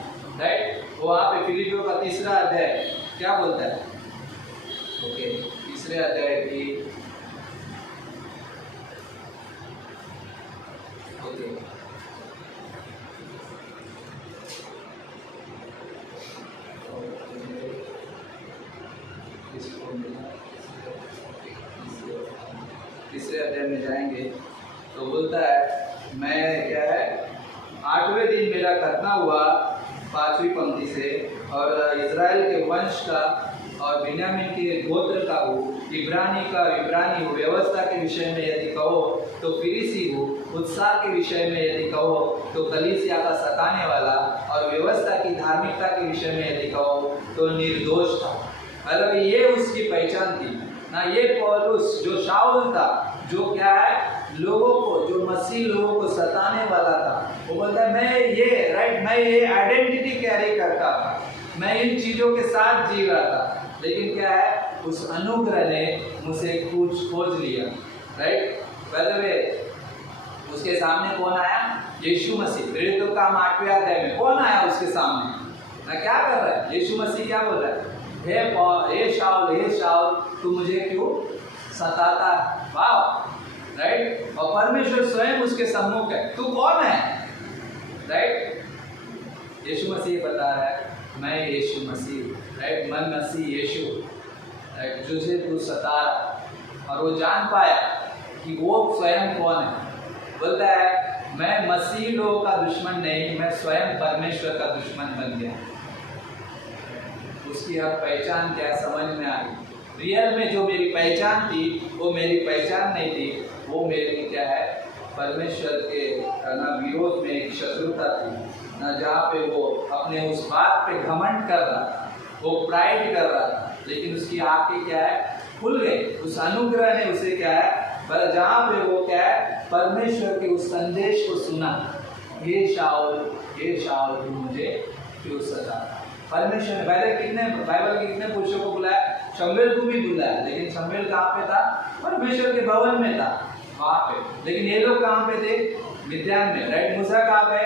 राइट? वहाँ पे फिलिपियों का 3रा अध्याय क्या बोलता है? ओके, 3रे अध्याय की तीसरे अध्याय में जाएंगे तो बोलता है, मैं क्या है, 8वें दिन मेरा खतना हुआ 5वीं पंक्ति से, और इजराइल के वंश का और बिन्यामीन के गोत्र का हूँ, इब्रानी का इब्रानी हूँ, व्यवस्था के विषय में यदि कहो तो फिरिसी हूँ, उत्साह के विषय में यदि कहो तो कलीसिया का सताने वाला, और व्यवस्था की धार्मिकता के विषय में यदि कहो तो निर्दोष था। मतलब ये उसकी पहचान थी ना। ये पौलुस जो शाऊल था, जो क्या है, लोगों को, जो मसीह लोगों को सताने वाला था, वो बोलता है मैं ये, राइट, मैं ये आइडेंटिटी कैरी करता था, मैं इन चीज़ों के साथ जी रहा था, लेकिन क्या है, उस अनुग्रह ने मुझे खोज लिया, राइट? पहले उसके सामने कौन आया? यीशु मसीह। प्रेरितों का 8वें अध्याय में कौन आया उसके सामने ना? क्या कर रहा है यीशु मसीह? क्या बोल रहा है? हे शाऊल तू मुझे क्यों सताता? वाह, राइट? और परमेश्वर स्वयं उसके सम्मुख है, तू कौन है, राइट? यीशु मसीह बता रहा है, मैं यीशु मसीह, राइट? मैं मसीह यीशु, राइट? तुझे तू सता रहा। और वो जान पाया कि वो स्वयं कौन है। बोलता है मैं मसीह लोगों का दुश्मन नहीं, मैं स्वयं परमेश्वर का दुश्मन बन गया। उसकी अब पहचान क्या समझ में आ गई। रियल में जो मेरी पहचान थी वो मेरी पहचान नहीं थी, वो मेरी क्या है, परमेश्वर के ना विरोध में एक शत्रुता थी ना, जहाँ पे वो अपने उस बात पे घमंड कर रहा था, वो प्राइड कर रहा था, लेकिन उसकी आंखें क्या है, खुल गई। उस अनुग्रह ने उसे क्या है, पर जहाँ पे वो क्या है, परमेश्वर के उस संदेश को सुना, हे शाऊल तू मुझे क्यों सताता? परमेश्वर ने बाइबल के कितने पुरुषों को बुलाया? शमूएल को भी बुलाया, लेकिन शमूएल कहाँ पे था? परमेश्वर के भवन में था, वहाँ पे। लेकिन ये लोग कहाँ पे थे? मिद्यान में, राइट। मूसा कहाँ पे?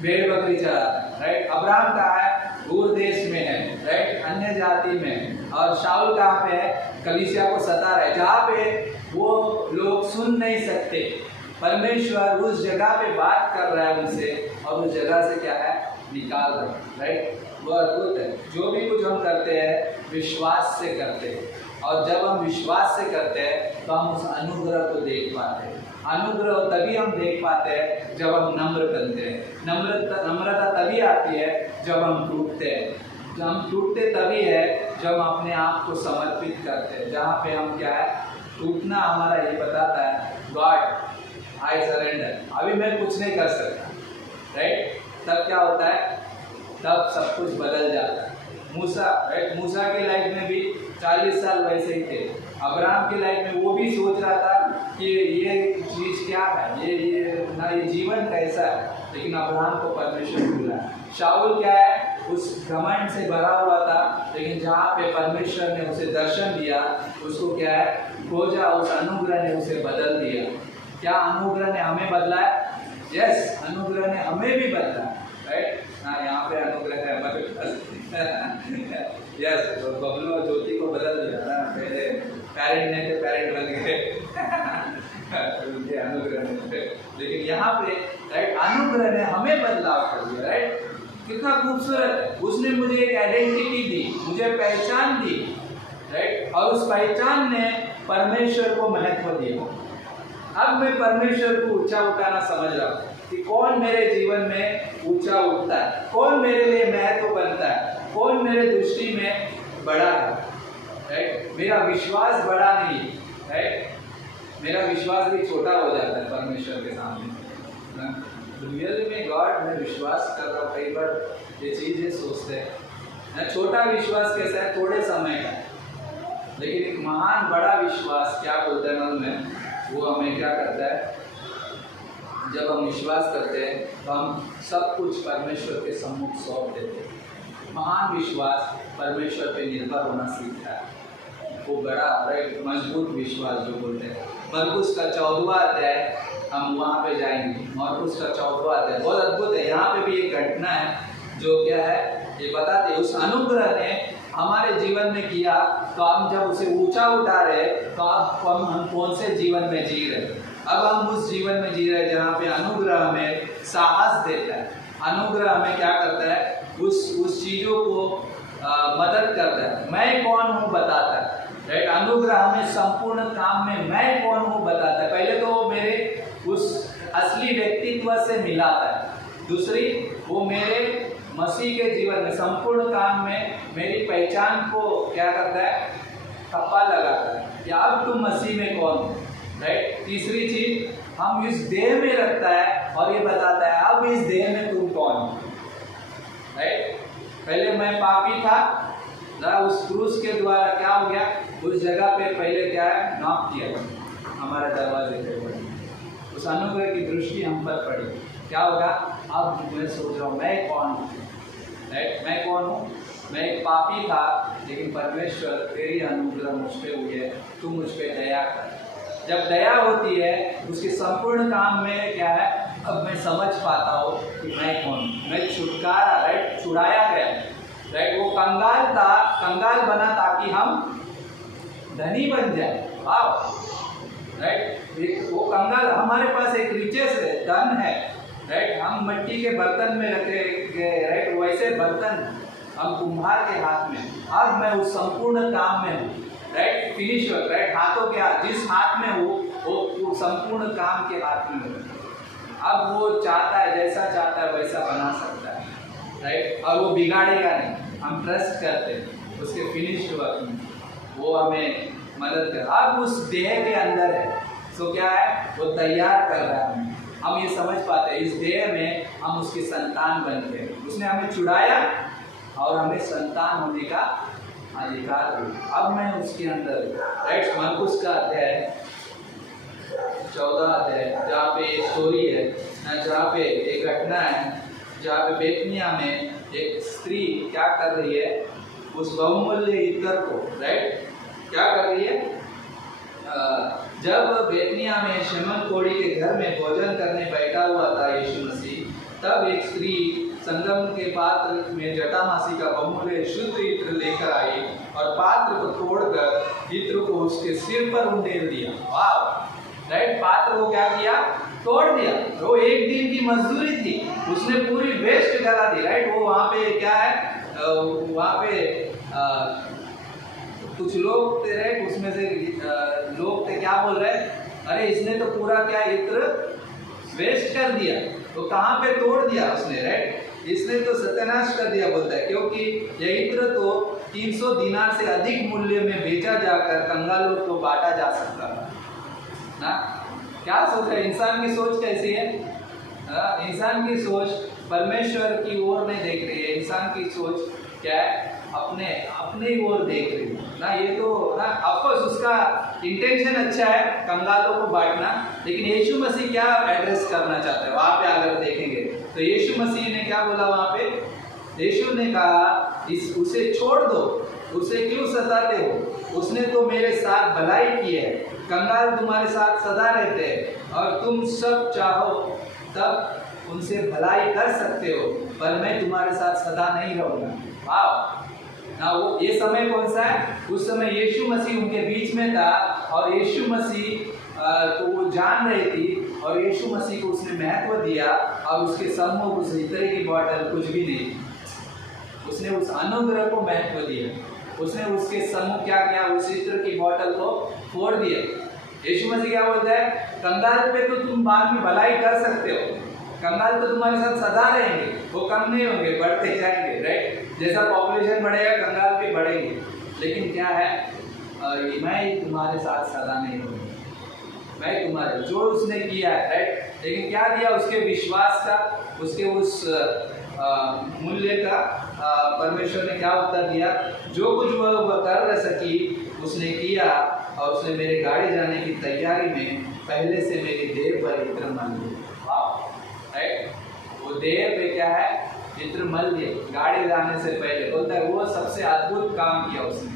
भेड़ बकरी चरा, राइट। अब्राहम कहाँ है? दूर देश में है, राइट, अन्य जाति में। और शाऊल कहाँ पे है? कलीसिया को सता रहा है, जहाँ पे वो लोग सुन नहीं सकते। परमेश्वर उस जगह पे बात कर रहा है उनसे, और उस जगह से क्या है? निकाल रहा है, राइट। वो अद्भुत है। जो भी कुछ हम करते हैं विश्वास से करते हैं, और जब हम विश्वास से करते हैं तो हम उस अनुग्रह को देख पाते हैं। अनुग्रह तभी हम देख पाते हैं जब हम नम्र बनते हैं। नम्रता तभी आती है जब हम टूटते हैं। जब हम टूटते तभी है जब हम अपने आप को समर्पित करते हैं, जहाँ पे हम क्या है? टूटना हमारा ये बताता है, गॉड आई सरेंडर, अभी मैं कुछ नहीं कर सकता, राइट। तब क्या होता है? तब सब कुछ बदल जाता है। मूसा, राइट, मूसा के लाइफ में भी 40 साल वैसे ही थे। अब्राहम के लाइफ में वो भी सोच रहा था कि ये चीज़ क्या है, ये जीवन कैसा है, लेकिन अब्राहम को परमेश्वर मिला। शाऊल क्या है? उस घमंड से भरा हुआ था, लेकिन जहाँ पे परमेश्वर ने उसे दर्शन दिया, उसको क्या है? खोजा, उस अनुग्रह ने उसे बदल दिया। क्या अनुग्रह ने हमें बदला है? यस, अनुग्रह ने हमें भी बदला, राइट। हाँ, यहाँ पे अनुग्रह है हमारे पास। यस, तो बबलू और ज्योति को बदल दिया ना, पहले पेरेंट नहीं थे, पेरेंट बन गए उनके अनुग्रह ने। लेकिन यहाँ पे, राइट, अनुग्रह ने हमें बदलाव कर दिया, राइट। कितना खूबसूरत है। उसने मुझे एक आइडेंटिटी दी, मुझे पहचान दी, राइट, और उस पहचान ने परमेश्वर को महत्व दिया। अब मैं परमेश्वर को ऊंचा उठाना समझ रहा हूँ कि कौन मेरे जीवन में ऊंचा उठता है, कौन मेरे लिए महत्व बनता है, कौन मेरे दृष्टि में बड़ा है, राइट। मेरा विश्वास बड़ा नहीं, राइट, मेरा विश्वास भी छोटा हो जाता है परमेश्वर के सामने। रियल में गॉड में विश्वास कर रहा हूँ, कई बार ये चीज़ें सोचते हैं। छोटा विश्वास कैसा है? थोड़े समय का, लेकिन एक महान बड़ा विश्वास क्या बोलता है मन में? वो हमें क्या करता है? जब हम विश्वास करते हैं तो हम सब कुछ परमेश्वर के सम्मुख सौंप देते हैं। महान विश्वास परमेश्वर पे निर्भर होना सीखता है। वो बड़ा, राइट, मजबूत विश्वास जो बोलते हैं। मरकुस का 14वां अध्याय, हम वहाँ पे जाएंगे। मरकुस का 14वां अध्याय बहुत अद्भुत है। यहाँ पे भी एक घटना है जो क्या है? ये बताते हैं उस अनुग्रह ने हमारे जीवन में किया, तो हम जब उसे ऊंचा उठा रहे तो अब हम कौन से जीवन में जी रहे? अब हम उस जीवन में जी रहे जहाँ पे अनुग्रह हमें साहस देता है। अनुग्रह हमें क्या करता है? उस चीज़ों को मदद करता है। मैं कौन हूँ बताता है, राइट। अनुग्रह हमें संपूर्ण काम में मैं कौन हूँ बताता है। पहले तो वो मेरे उस असली व्यक्तित्व से मिलाता है। दूसरी, वो मेरे मसीह के जीवन में संपूर्ण काम में मेरी पहचान को क्या करता है? ठप्पा लगाता है कि अब तुम मसीह में कौन हो, राइट। तीसरी चीज, हम इस देह में रखता है और ये बताता है अब इस देह में तुम कौन हो, राइट। पहले मैं पापी था ना, उस क्रूस के द्वारा क्या हो गया? उस जगह पे पहले क्या है? नॉक किया हमारे दरवाजे पे, उस अनुग्रह की दृष्टि हम पर पड़ी। क्या होगा? अब मैं सोच रहा हूँ मैं कौन हूँ, राइट। मैं कौन हूँ? मैं एक पापी था, लेकिन परमेश्वर तेरी अनुग्रह मुझ पे हुई है, तू मुझ पे दया कर। जब दया होती है उसके संपूर्ण काम में क्या है? अब मैं समझ पाता हूँ कि मैं कौन हूँ। मैं छुटकारा, राइट, छुड़ाया गया, राइट। वो कंगाल था, कंगाल बना ताकि हम धनी बन जाए, राइट। वो कंगाल, हमारे पास एक रिचेस है, धन है, राइट। हम मिट्टी के बर्तन में रखे गए, राइट, वैसे बर्तन हम कुम्हार के हाथ में। अब मैं उस संपूर्ण काम में हूँ, राइट, फिनिश वर्क, राइट। हाथों के हाथ, जिस हाथ में हो वो संपूर्ण काम के हाथ में हो। अब वो चाहता है, जैसा चाहता है वैसा बना सकता है, राइट, और वो बिगाड़ेगा नहीं। हम ट्रस्ट करते हैं उसके फिनिश वर्क में, वो हमें मदद कर। अब उस देह के अंदर है, तो क्या है? वो तैयार कर रहा है। हम ये समझ पाते हैं इस देह में हम उसकी संतान बनते हैं। उसने हमें छुड़ाया और हमें संतान होने का अधिकार दिया। अब मैं उसके अंदर, राइट। मरकुस का अध्याय 14 अध्याय, जहाँ पे एक स्टोरी है, जहाँ पे एक घटना है, जहाँ पे बेतनिया में एक स्त्री क्या कर रही है? उस बहुमूल्य इत्र को, राइट, क्या कर रही है? जब बेतनिया में शमन कोड़ी के घर में भोजन करने बैठा हुआ था यीशु मसीह, तब एक स्त्री संगम के पात्र में जटामासी का बहुमूल्य शुद्ध इत्र लेकर आई और पात्र को तोड़कर इत्र को उसके सिर पर उंडेल दिया। वाह, राइट, पात्र को क्या किया? तोड़ दिया। वो एक दिन की मजदूरी थी, उसने पूरी वेस्ट करा दी, राइट। वो वहाँ पे क्या है, वहाँ पे कुछ लोग थे, राइट, उसमें से लोग थे, क्या बोल रहे हैं, अरे इसने तो पूरा क्या इत्र वेस्ट कर दिया। तो कहाँ पे तोड़ दिया उसने, राइट, इसने तो सत्यानाश कर दिया बोलता है, क्योंकि यह इत्र तो 300 दिनार से अधिक मूल्य में बेचा जाकर कंगालों को बांटा जा सकता था ना। क्या सोच रहे, इंसान की सोच कैसी है? इंसान की सोच परमेश्वर की ओर नहीं देख रही है, इंसान की सोच क्या है? अपने ओर देख रही है ना। ये तो ना, ऑफकोर्स उसका इंटेंशन अच्छा है कंगालों को बांटना, लेकिन यीशु मसीह क्या एड्रेस करना चाहते हैं वहाँ पे अगर देखेंगे तो यीशु मसीह ने क्या बोला वहाँ पे? यीशु ने कहा उसे छोड़ दो, उसे क्यों सताते हो? उसने तो मेरे साथ भलाई की है। कंगाल तुम्हारे साथ सदा रहते हैं और तुम सब चाहो तब उनसे भलाई कर सकते हो, पर मैं तुम्हारे साथ सदा नहीं रहूँगा। वाह ना, वो ये समय कौन सा है? उस समय यीशु मसीह उनके बीच में था और यीशु मसीह तो वो जान रही थी और यीशु मसीह को उसने महत्व दिया और उसके सम्मुख उस इत्र की बॉटल कुछ भी नहीं, उसने उस अनुग्रह को महत्व दिया। उसने उसके सम्मुख क्या किया? उस इत्र की बॉटल को फोड़ दिया। यीशु मसीह क्या बोलता है? कंगाल पे तो तुम बाद में भलाई कर सकते हो, कंगाल तो तुम्हारे साथ सदा रहेंगे, वो कम नहीं होंगे, बढ़ते जाएंगे, राइट। जैसा पॉपुलेशन बढ़ेगा कंगाल भी बढ़ेंगे, लेकिन क्या है, मैं तुम्हारे साथ सदा नहीं रहूँगा, मैं तुम्हारे, जो उसने किया है, राइट। लेकिन क्या दिया? उसके विश्वास का, उसके उस मूल्य का परमेश्वर ने क्या उत्तर दिया? जो कुछ वह कर सकी उसने किया और उसने मेरे गाड़ी जाने की तैयारी में पहले से मेरी देह पर इत्र मल दिया। राइट, वो देह पे क्या है? इत्र मल दिया गाड़ी जाने से पहले। बोलता है वो सबसे अद्भुत काम किया उसने,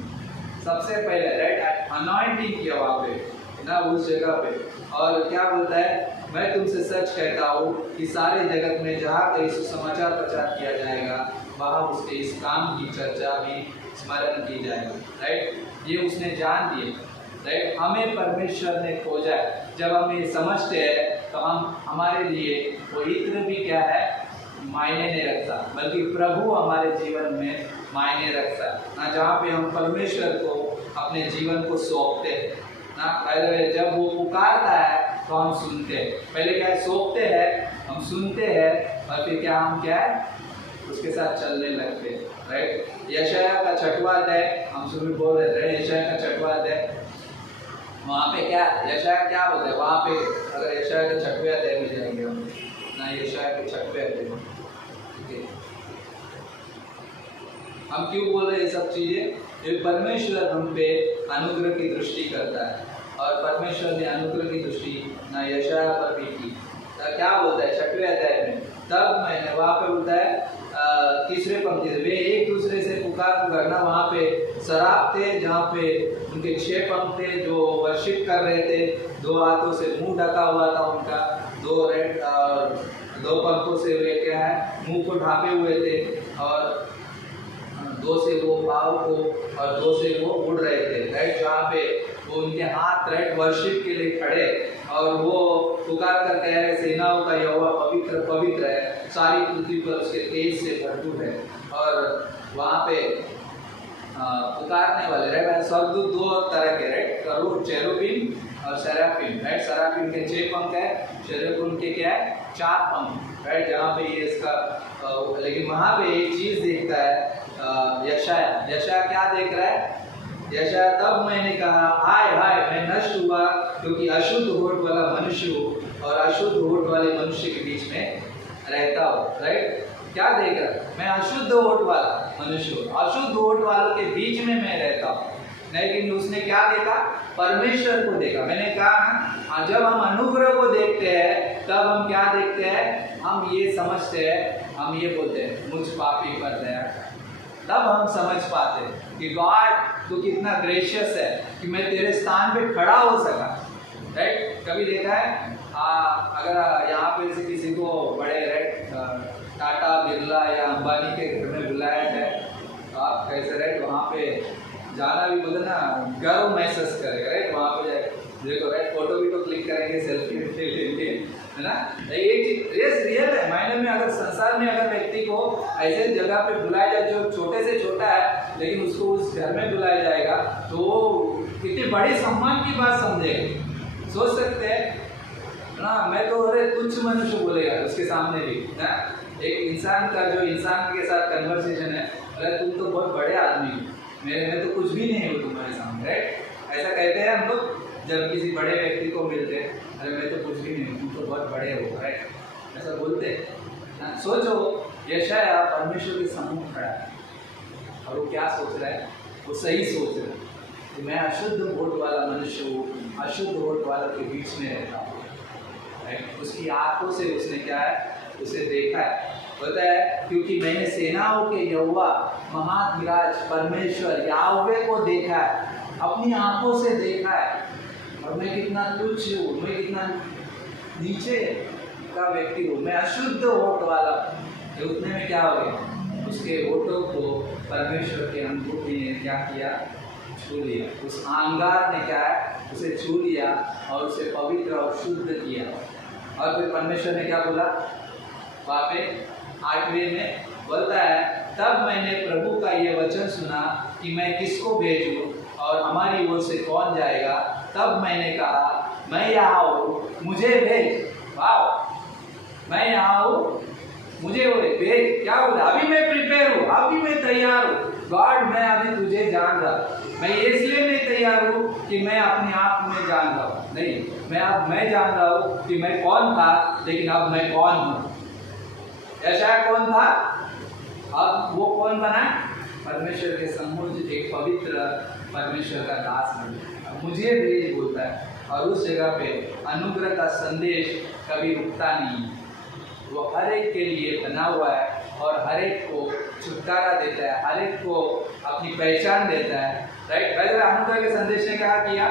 सबसे पहले, राइट, अनॉइंटिंग किया वहाँ पे ना, उस जगह पे। और क्या बोलता है? मैं तुमसे सच कहता हूँ कि सारे जगत में जहाँ कहीं सुसमाचार प्रचार किया जाएगा वहाँ उसके इस काम की चर्चा भी स्मरण की जाएगी, राइट। ये उसने जान दिए, राइट। हमें परमेश्वर ने खोजा है, जब हम ये समझते हैं तो हम, हमारे लिए वो इत्र भी क्या है? मायने नहीं रखता, बल्कि प्रभु हमारे जीवन में मायने रखता है ना। जहाँ पे हम परमेश्वर को अपने जीवन को सौंपते हैं ना, पहले जब वो पुकारता है तो हम सुनते हैं। पहले क्या है? सौंपते हैं, हम सुनते हैं और फिर क्या, हम क्या है? उसके साथ चलने लगते हैं, राइट। यशाया का 6वां अध्याय हम सुबह बोल रहे थे, यशाया का 6वां अध्याय, वहाँ पे क्या यशाया क्या बोलते हैं? वहाँ पे अगर यशाया के 6वें अध्याय में जाएंगे हम ना, यशाया के 6वें अध्याय में, ठीक है। हम क्यों बोल रहे हैं ये सब चीज़ें? ये परमेश्वर हम पे अनुग्रह की दृष्टि करता है और परमेश्वर ने अनुग्रह की दृष्टि ना यशाया पर भी की। तो क्या बोलता है 6वें अध्याय में? तब मैंने, वहाँ पे बोलता है तीसरे पंक्ति से, वे एक दूसरे से पुकार करना, वहाँ पे शराब थे जहाँ पे उनके 6 पंख थे जो वर्शिप कर रहे थे, 2 हाथों से मुंह ढका हुआ था उनका, 2 पंखों से वे क्या है? मुंह को ढांपे हुए थे और 2 से वो पाँव को और 2 से वो उड़ रहे थे, राइट। जहाँ पे वो उनके हाथ, राइट, वर्शिप के लिए खड़े और वो पुकार कर कह रहे, सेनाओं का यहोवा पवित्र पवित्र है, सारी पृथ्वी पर उसके तेज से भरपूर है। और वहाँ पे पुकारने वाले, राइट, स्वर्गदूत 2 तरह के, राइट, करूब, चेरुबिम और सेराफिम, राइट। सेराफिम के 6 पंख है, चेरुबिम के क्या है? 4 पंख, राइट। जहाँ पे ये इसका लेकिन वहाँ पे एक चीज़ देखता है यशाया क्या देख रहा है? यशाया, तब मैंने कहा हाय हाय मैं नष्ट हुआ, क्योंकि अशुद्ध होठ वाला मनुष्य हूँ और अशुद्ध होठ वाले मनुष्य के बीच में रहता हूँ, राइट। क्या देख रहा है? मैं अशुद्ध होठ वाला मनुष्य हूँ, अशुद्ध होठ वालों के बीच में मैं रहता हूँ। लेकिन उसने क्या देखा? परमेश्वर को देखा। मैंने कहा जब हम अनुग्रह को देखते हैं तब हम क्या देखते हैं? हम ये समझते हैं, हम ये बोलते हैं मुझ पापी पर दया, तब हम समझ पाते हैं कि गॉड तो कितना ग्रेशियस है कि मैं तेरे स्थान पे खड़ा हो सका। राइट, कभी देखा है अगर यहाँ पे से किसी को बड़े टाटा बिरला या अंबानी के घर में बुलाया जाए तो आप कैसे राइट वहाँ पे जाना भी बोले ना गर्व महसूस करेगा। राइट, वहाँ पे जाए देखो राइट, फोटो भी तो क्लिक करेंगे, सेल्फी लेंगे, है ना। एक चीज रियल है मायने में, अगर संसार में अगर व्यक्ति को ऐसे जगह पे बुलाया जाए जो छोटे से छोटा है लेकिन उसको उस घर में बुलाया जाएगा तो वो कितनी बड़ी सम्मान की बात समझेगा। सोच सकते हैं ना, मैं तो अरे तुच्छ मनुष्य बोलेगा उसके सामने भी ना। एक इंसान का जो इंसान के साथ कन्वर्सेशन है, अरे तुम तो बहुत बड़े आदमी हो, मैं तो कुछ भी नहीं हूँ तुम्हारे सामने। राइट, ऐसा कहते हैं हम लोग जब किसी बड़े व्यक्ति को मिलते हैं, अरे मैं तो कुछ भी नहीं हूँ, तुम तो बहुत बड़े हो। राइट, ऐसा बोलते हैं। सोचो यशाया परमेश्वर के सम्मुख खड़ा है और वो क्या सोच रहा है, वो सही सोच रहा है कि मैं अशुद्ध होठ वाला मनुष्य हूँ, अशुद्ध होठ वालों के बीच में रहता हूँ। राइट, उसकी आंखों से उसने क्या है, उसे देखा है। पता है, क्योंकि मैंने सेनाओं के यहोवा महाधिराज परमेश्वर याहवे को देखा है, अपनी आंखों से देखा है, और मैं कितना तुच्छ हूँ, मैं कितना नीचे का व्यक्ति हूँ, मैं अशुद्ध होठ वाला। उतने में क्या हो गया, उसके होठों को परमेश्वर के अनुभूति ने क्या किया, छू लिया। उस अंगार ने क्या है, उसे छू लिया और उसे पवित्र और शुद्ध किया। और फिर परमेश्वर ने क्या बोला, वहाँ पे 8वें में बोलता है, तब मैंने प्रभु का ये वचन सुना कि मैं किसको भेजूं और हमारी ओर से कौन जाएगा। तब मैंने कहा, मैं यहाँ हूँ, मुझे भेज। वाह, मैं यहाँ हूँ, मुझे भेज। क्या बोला, अभी मैं प्रिपेयर हूँ, अभी मैं तैयार हूँ। गॉड, मैं अभी तुझे जान रहा, मैं इसलिए नहीं तैयार हूँ कि मैं अपने आप में जान रहा हूँ, नहीं, मैं जान रहा हूँ कि मैं कौन था, लेकिन अब मैं कौन हूँ। यशाया कौन था, अब वो कौन बना, परमेश्वर के सम्मुख एक पवित्र परमेश्वर का दास बना। मुझे भेज बोलता है, और उस जगह पे अनुग्रह का संदेश कभी रुकता नहीं है। वो हर एक के लिए बना हुआ है और हर एक को छुटकारा देता है, हर एक को अपनी पहचान देता है। राइट, अनुग्रह के संदेश ने क्या किया,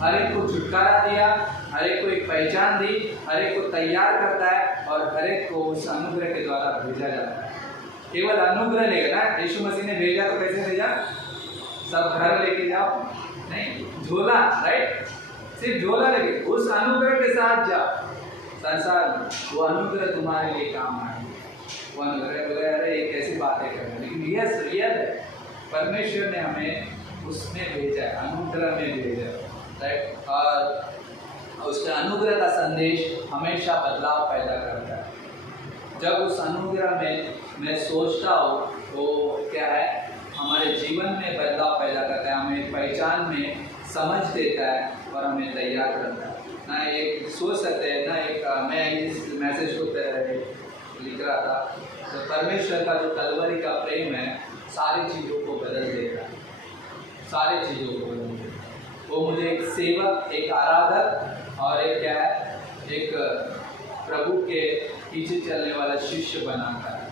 हर एक को छुटकारा दिया, हर एक को एक पहचान दी, हर एक को तैयार करता है और हर एक को उस अनुग्रह के द्वारा भेजा जाता है। केवल अनुग्रह लेगा ना, यीशु मसीह ने भेजा तो कैसे भेजा, सब घर लेके जाओ, नहीं, झोला। राइट, सिर्फ झोला लेके, उस अनुग्रह के साथ जाओ संसार में, वो अनुग्रह तुम्हारे लिए काम आएगी। वो अनुग्रह बोले, अरे ये कैसी बातें कर रहे हैं, लेकिन यस रियल है, परमेश्वर ने हमें उसमें भेजा है, अनुग्रह में भेजा है। राइट, और उसके अनुग्रह का संदेश हमेशा बदलाव पैदा करता है। जब उस अनुग्रह में मैं सोचता हूँ तो क्या है, हमारे जीवन में बदलाव पैदा करता है, हमें पहचान में समझ देता है और हमें तैयार करता है। ना एक सोच सकते हैं ना, एक मैं इस मैसेज को लिख रहा था, तो परमेश्वर का जो कलवरी का प्रेम है सारी चीज़ों को बदल देता है, सारी चीज़ों को बदल देता है। वो मुझे एक सेवक, एक आराधक और एक क्या है, एक प्रभु के पीछे चलने वाला शिष्य बनाता है।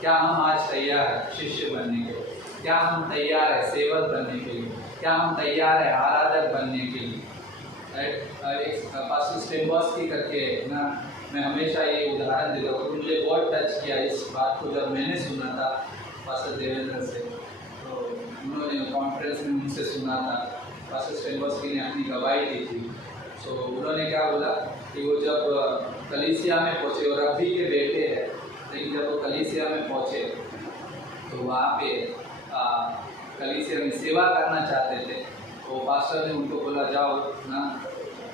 क्या हम आज तैयार हैं शिष्य बनने के लिए? क्या हम तैयार है सेवक बनने के लिए? क्या हम तैयार है आराधक बनने के लिए? एक पास्टर स्टेम्बोस्की करके ना, मैं हमेशा ये उदाहरण देता हूँ, मुझे बहुत टच किया इस बात को जब मैंने सुना था पास्टर देवेंद्र से। तो उन्होंने कॉन्फ्रेंस में उनसे सुना था, पास्टर स्टेम्बोस्की ने अपनी गवाही दी थी। तो उन्होंने क्या बोला कि वो जब कलीसिया में पहुँचे, और रब्बी के बेटे हैं, लेकिन जब वो कलीसिया में पहुँचे तो वहाँ पे कलीसिया में सेवा करना चाहते थे। तो पास्टर ने उनको बोला, जाओ ना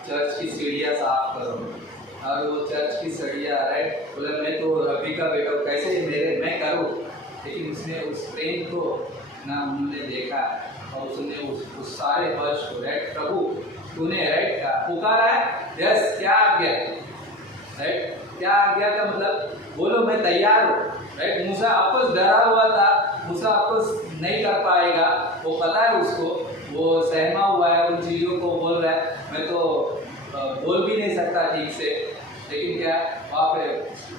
चर्च की सीढ़ियाँ साफ करो। और वो चर्च की सीढ़ियाँ, राइट, बोला मैं तो रब्बी का बेटा हूँ, कैसे मैं करूँ? लेकिन उसने उस प्रेम को ना उन्होंने देखा और उसने उस सारे वर्ष को, राइट, प्रभु तूने, राइट, पुकारा है, यस, क्या आ गया, राइट, क्या आ गया का मतलब, बोलो मैं तैयार हूँ। राइट, मूसा आपको डरा हुआ था, मूसा आपको नहीं कर पाएगा, वो पता है उसको, वो सहमा हुआ है, उन चीज़ों को बोल रहा है, मैं तो बोल भी नहीं सकता ठीक से। लेकिन क्या वहाँ पे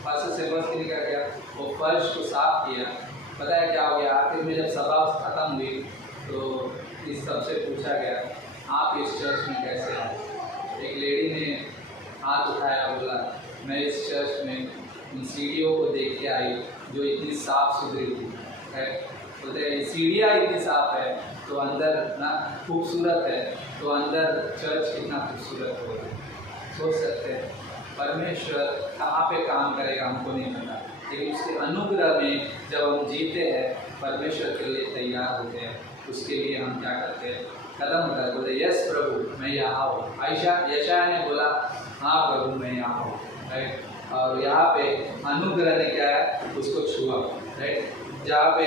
पास्टर स्टेम्बोस्की ने क्या किया, वो फर्श को साफ किया पता है क्या हो गया, आखिर में जब सभा खत्म हुई तो इस सबसे पूछा गया आप इस चर्च में कैसे आए। एक लेडी ने हाथ उठाया, बोला मैं इस चर्च में इन सीढ़ियों को देख के आई जो इतनी साफ सुथरी थी है। बोलते सीढ़ियाँ इतनी साफ है तो अंदर ना खूबसूरत है, तो अंदर चर्च कितना खूबसूरत होगा। सोच सकते हैं परमेश्वर कहाँ पे काम करेगा हमको नहीं पता, लेकिन उसके अनुग्रह में जब हम जीते हैं परमेश्वर के लिए तैयार होते हैं, उसके लिए हम क्या करते हैं, कदम उठाते, बोले यस प्रभु मैं यहाँ हूँ। यशाया ने बोला हाँ प्रभु मैं यहाँ हूँ, राइट। और यहाँ पे अनुग्रह ने क्या है, उसको छुआ, राइट। जहाँ पे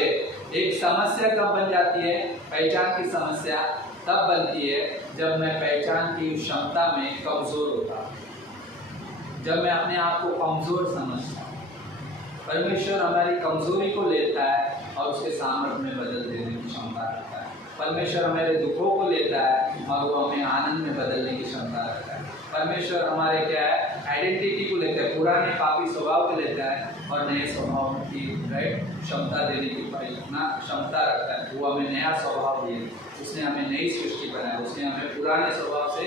एक समस्या कब बन जाती है, पहचान की समस्या तब बनती है जब मैं पहचान की क्षमता में कमज़ोर होता हूँ, जब मैं अपने आप को कमज़ोर समझता हूँ। परमेश्वर हमारी कमज़ोरी को लेता है और उसके सामर्थ्य में बदल देने की क्षमता रखता है। परमेश्वर हमारे दुखों को लेता है और वो हमें आनंद में बदलने की क्षमता रखता है। परमेश्वर हमारे क्या है, आइडेंटिटी को लेता है, पुराने पापी स्वभाव को लेता है और नए स्वभाव की राइट क्षमता देने की ना क्षमता रखता है। वो हमें नया स्वभाव दिए, उसने हमें नई सृष्टि बनाया, उसने हमें पुराने स्वभाव से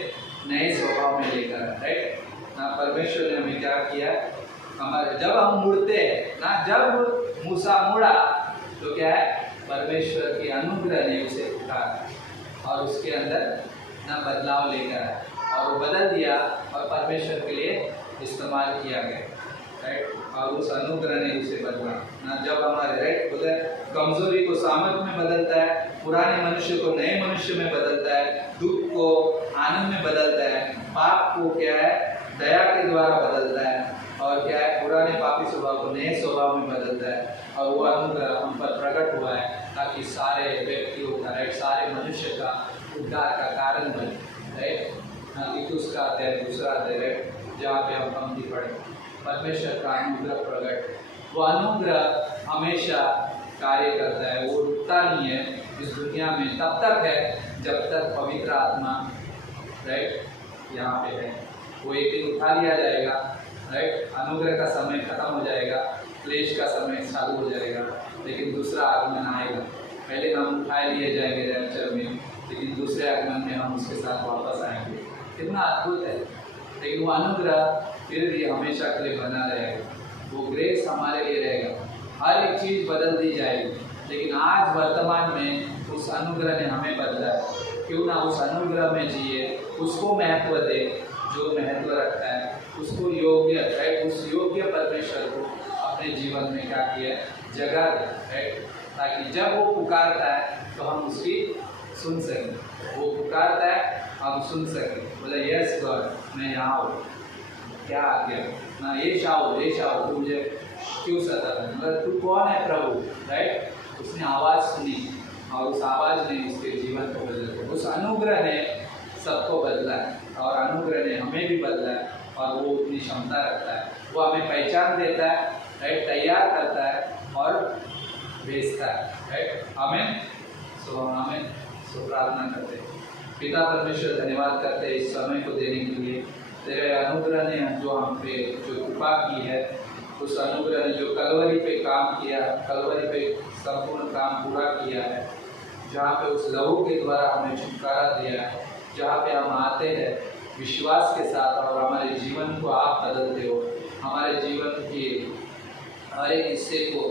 नए स्वभाव में लेकर आया, राइट ना। परमेश्वर ने हमें क्या किया, हमारे जब हम मुड़ते हैं ना, जब मूसा मुड़ा तो क्या है, परमेश्वर के अनुग्रह ने उसे उठाया और उसके अंदर ना बदलाव लेकर आया और वो बदल दिया और परमेश्वर के लिए इस्तेमाल किया गया, राइट। और उस अनुग्रह ने उसे बदला ना। जब हमारे राइट बोलते हैं कमजोरी को सामर्थ्य में बदलता है, पुराने मनुष्य को नए मनुष्य में बदलता है, दुख को आनंद में बदलता है, पाप को क्या है दया के द्वारा बदलता है और क्या है पुराने पापी स्वभाव को नए स्वभाव में बदलता है। और वो अनुग्रह हम पर प्रकट हुआ है ताकि सारे व्यक्तियों का राइट, सारे मनुष्य का उद्धार का कारण बने, राइट। तीतुस का अध्याय 2 अध्याय जहाँ पे हम पंक्ति पढ़े, परमेश्वर का अनुग्रह प्रकट, वो अनुग्रह हमेशा कार्य करता है, वो रुकता नहीं है इस दुनिया में, तब तक है जब तक पवित्र आत्मा राइट यहाँ पे है। वो एक दिन उठा लिया जाएगा, राइट। अनुग्रह का समय खत्म हो जाएगा, क्लेश का समय चालू हो जाएगा, लेकिन दूसरा आगमन आएगा। पहले हम उठाए लिए जाएंगे रैप्चर में, लेकिन दूसरे आगमन में हम उसके साथ वापस आएंगे। कितना अद्भुत है। लेकिन वो अनुग्रह फिर भी हमेशा के लिए बना रहेगा, वो ग्रेस हमारे लिए रहेगा। हर एक चीज़ बदल दी जाएगी, लेकिन आज वर्तमान में उस अनुग्रह ने हमें बदला है। क्यों ना उस अनुग्रह में जिए, उसको महत्व दे जो महत्व रखता है, उसको योग्य है, उस योग्य परमेश्वर को अपने जीवन में क्या किया जगह दे, राइट। ताकि जब वो पुकारता है तो हम उसकी सुन सकें, वो पुकारता है हम सुन सकें। बोला यस गॉड मैं यहाँ हूँ, क्या आ गया ना, ये शाओ तू मुझे क्यों सता है, मगर तू कौन है प्रभु, राइट। उसने आवाज़ सुनी और उस आवाज़ ने उसके जीवन को बदल दिया। उस अनुग्रह ने सबको बदला है और अनुग्रह ने हमें भी बदला है और वो उतनी क्षमता रखता है, वो हमें पहचान देता है, राइट, तैयार करता है और भेजता है, राइट। आमीन। सो प्रार्थना करते हैं। पिता परमेश्वर धन्यवाद करते हैं इस समय को देने के लिए। तेरे अनुग्रह ने जो हम पे जो कृपा की है, उस अनुग्रह ने जो कलवरी पे काम किया, कलवरी पे संपूर्ण काम पूरा किया है, जहाँ पे उस लहू के द्वारा हमें छुटकारा दिया है, जहाँ पे हम आते हैं विश्वास के साथ और हमारे जीवन को आप बदलते हो, हमारे जीवन के हर एक हिस्से को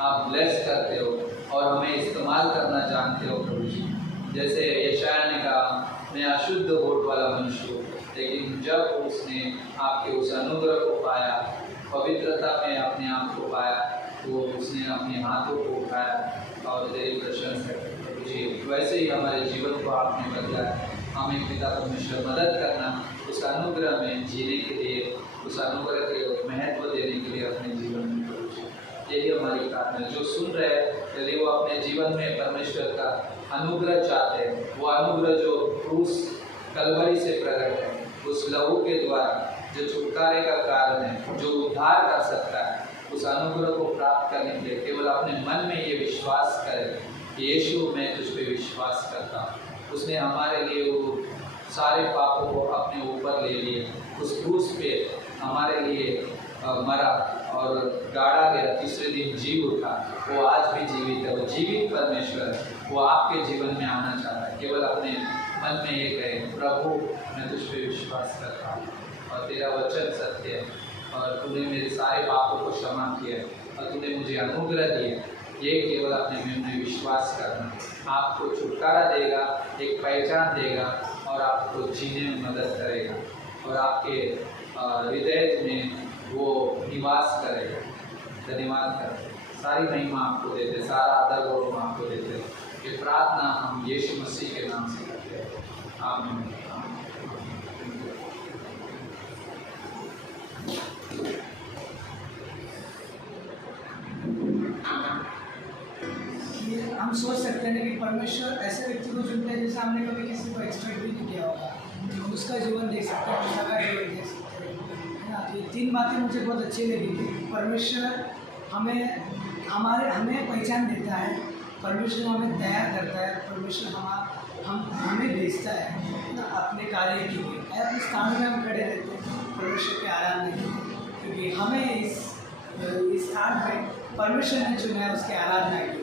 आप ब्लेस करते हो और हमें इस्तेमाल करना जानते हो प्रभु जी। जैसे यशाया ने कहा मैं अशुद्ध होठ वाला मनुष्य हूँ, लेकिन जब उसने आपके उस अनुग्रह को पाया, पवित्रता में अपने आप को पाया, तो उसने अपने हाथों को उठाया और तेरी प्रशंसा की प्रभु जी। वैसे ही हमारे जीवन को आपने बदला है। हमें पिता परमेश्वर मदद करना उस अनुग्रह में जीने के लिए, उस अनुग्रह के महत्व देने के लिए अपने जीवन में प्रभु जी। यही हमारी प्रार्थना। जो सुन रहे हैं यदि वो अपने जीवन में परमेश्वर का अनुग्रह चाहते हैं, वो अनुग्रह जो क्रूस कलवरी से प्रकट है, उस लहू के द्वारा जो छुटकारे का कारण है, जो उद्धार कर सकता है, उस अनुग्रह को प्राप्त करने के लिए केवल अपने मन में ये विश्वास करें कि यीशु मैं तुझ पे विश्वास करता हूँ। उसने हमारे लिए वो सारे पापों को अपने ऊपर ले लिए, उस क्रूस पे हमारे लिए मरा और गाड़ा गया, तीसरे दिन जी उठा, वो आज भी जीवित है। वो जीवित परमेश्वर है, वो आपके जीवन में आना चाहता है। केवल अपने मन में ये कहे, प्रभु मैं तुझ पे विश्वास करता हूँ और तेरा वचन सत्य है और तूने मेरे सारे पापों को क्षमा किया और तूने मुझे अनुग्रह दिया। ये केवल अपने मन में विश्वास करना आपको छुटकारा देगा, एक पहचान देगा और आपको जीने में मदद करेगा और आपके हृदय में वो निवास करेगा। धन्यवाद करते, सारी महिमा आपको देते, सारा आदर गौरव आपको देते। ये प्रार्थना हम यीशु मसीह के नाम से करते हैं, आमीन। हम सोच सकते हैं कि परमेश्वर ऐसे व्यक्ति को चुनता है जैसे हमने कभी किसी को एक्सपेक्ट भी नहीं किया होगा। हम उसका जीवन देख सकते हैं, उसका जीवन देख सकते हैं, है ना। तो ये 3 बातें मुझे बहुत अच्छी लगी। परमेश्वर हमें पहचान देता है, परमेश्वर हमें तैयार करता है, परमेश्वर हमें भेजता है ना अपने कार्य के लिए। अपने स्थान में हम खड़े रहते हैं परमेश्वर के आराधना के लिए, क्योंकि हमें इस स्थान में परमेश्वर ने चुना है उसके आराधना के लिए।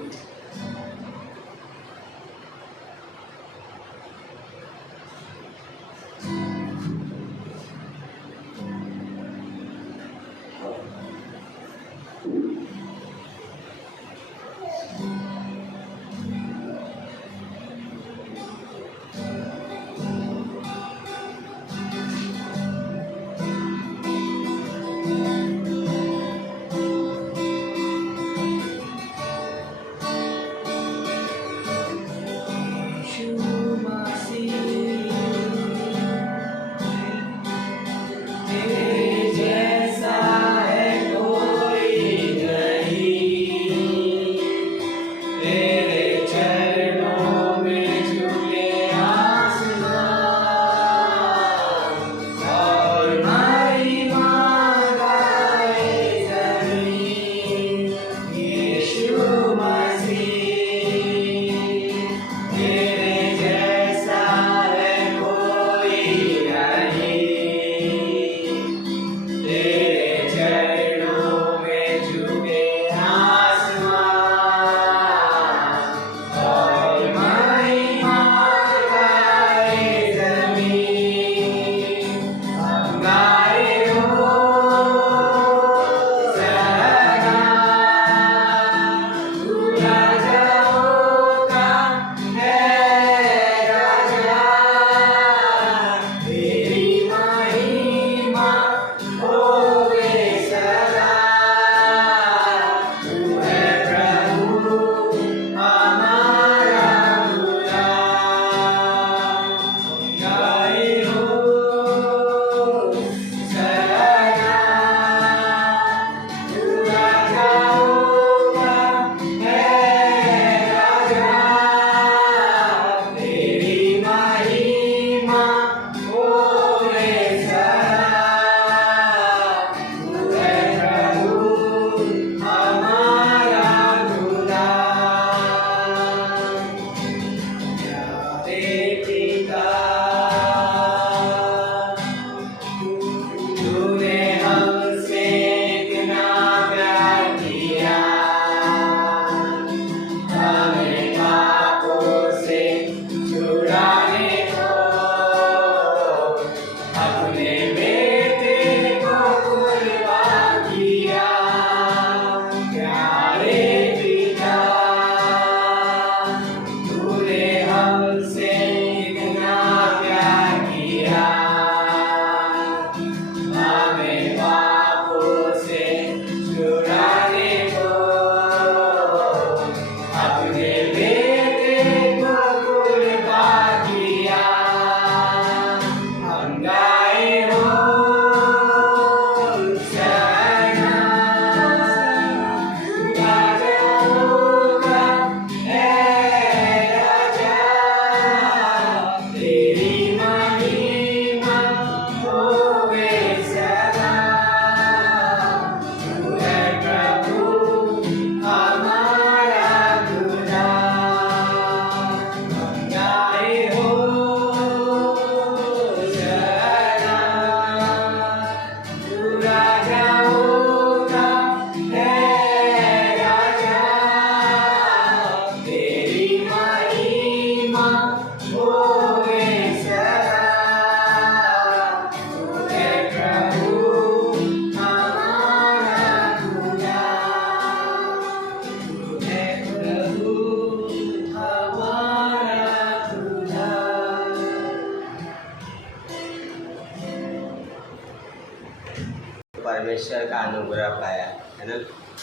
परमेश्वर का अनुग्रह पाया, है ना।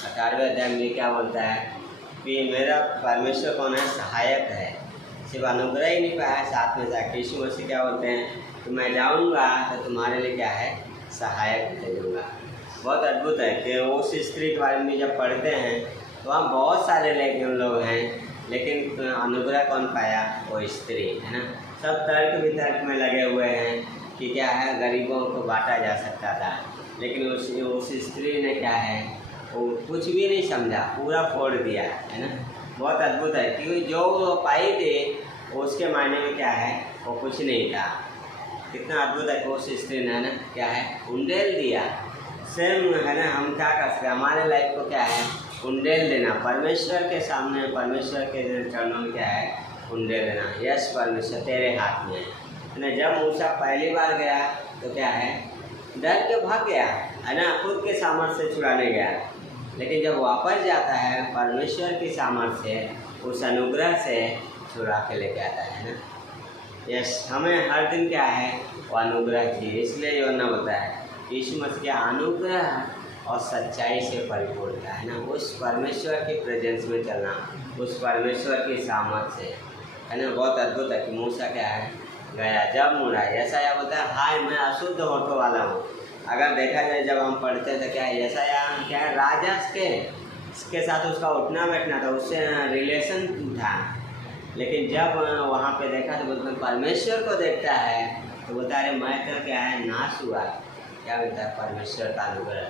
18वें अध्याय में क्या बोलता है कि मेरा परमेश्वर कौन है, सहायक है। सिर्फ अनुग्रह ही नहीं पाया, साथ में जाके यीशु मसीह क्या बोलते हैं कि मैं जाऊंगा तो तुम्हारे लिए क्या है, सहायक भेजूंगा। बहुत अद्भुत है कि उस स्त्री के बारे में जब पढ़ते हैं तो वहाँ बहुत सारे लेकिन लोग हैं, लेकिन अनुग्रह कौन पाया, वो स्त्री, है ना। सब तर्क वितर्क में लगे हुए हैं कि क्या है, गरीबों को बांटा जा सकता था, लेकिन उस स्त्री ने क्या है, वो कुछ भी नहीं समझा, पूरा फोड़ दिया, है ना। बहुत अद्भुत है क्योंकि जो वो पाई थी उसके मायने में क्या है, वो कुछ नहीं था। कितना अद्भुत है कि उस स्त्री ने, है ना, क्या है, उंडेल दिया। सेम, है ना, हम क्या कर सकते हैं, हमारे लाइफ को क्या है, उंडेल देना परमेश्वर के सामने, परमेश्वर के चरणों में क्या है, उंडेल देना। यस परमेश्वर तेरे हाथ में है ना। जब मूसा पहली बार गया तो क्या है, डर के भाग गया, है ना, खुद के सामर्थ्य से छुड़ाने गया, लेकिन जब वापस जाता है परमेश्वर की सामर्थ्य से, उस अनुग्रह से छुड़ा के लेके आता है ना। यस, हमें हर दिन क्या है, वो अनुग्रह चाहिए। इसलिए योना होता है यीशु मसीह के अनुग्रह और सच्चाई से परिपूर्ण था, है ना। उस परमेश्वर के प्रेजेंस में चलना, उस परमेश्वर की सामर्थ्य से, है ना। बहुत अद्भुत है कि मूसा क्या है, गया, जब मुड़ा, यशाया बोलता है हाय मैं अशुद्ध होठों वाला हूँ। अगर देखा जाए जब हम पढ़ते थे क्या है, यशाया क्या है, राजा के साथ उसका उठना बैठना था, उससे रिलेशन था, लेकिन जब वहाँ पे देखा तो बोलते परमेश्वर को देखता है तो बोलता है मैं तो क्या है, नाश हुआ। क्या बोलता है, परमेश्वर का अनुग्रह।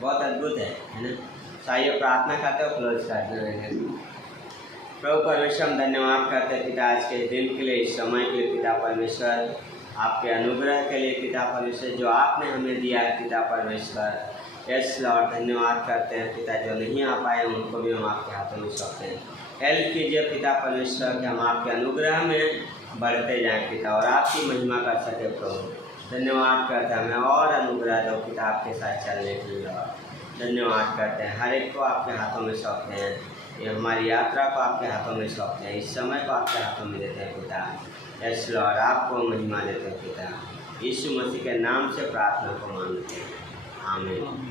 बहुत अद्भुत है ना। चाहिए प्रार्थना करते हो, क्लोज करते हैं। प्रभु परमेश्वर हम धन्यवाद करते हैं पिता आज के दिन के लिए, इस समय के लिए पिता परमेश्वर, आपके अनुग्रह के लिए पिता परमेश्वर जो आपने हमें दिया है पिता परमेश्वर। यस लॉर्ड, धन्यवाद करते हैं पिता, जो नहीं आ पाए उनको भी हम आपके हाथों में सौंपते हैं। हेल्प कीजिए पिता परमेश्वर कि हम आपके अनुग्रह में बढ़ते जाएं पिता, और आपकी महिमा कर सके प्रभु। धन्यवाद करते हैं, हमें और अनुग्रह दो पिता आपके साथ चलने के लिए। धन्यवाद करते हैं, हर एक को आपके हाथों में सौंपते हैं, ये हमारी यात्रा को आपके हाथों में सौंपते हैं, इस समय को आपके हाथों में देते हैं पिता। यस लॉर्ड, आपको महिमा देते हैं पिता, यीशु मसीह के नाम से प्रार्थना को मांगते हैं, आमीन।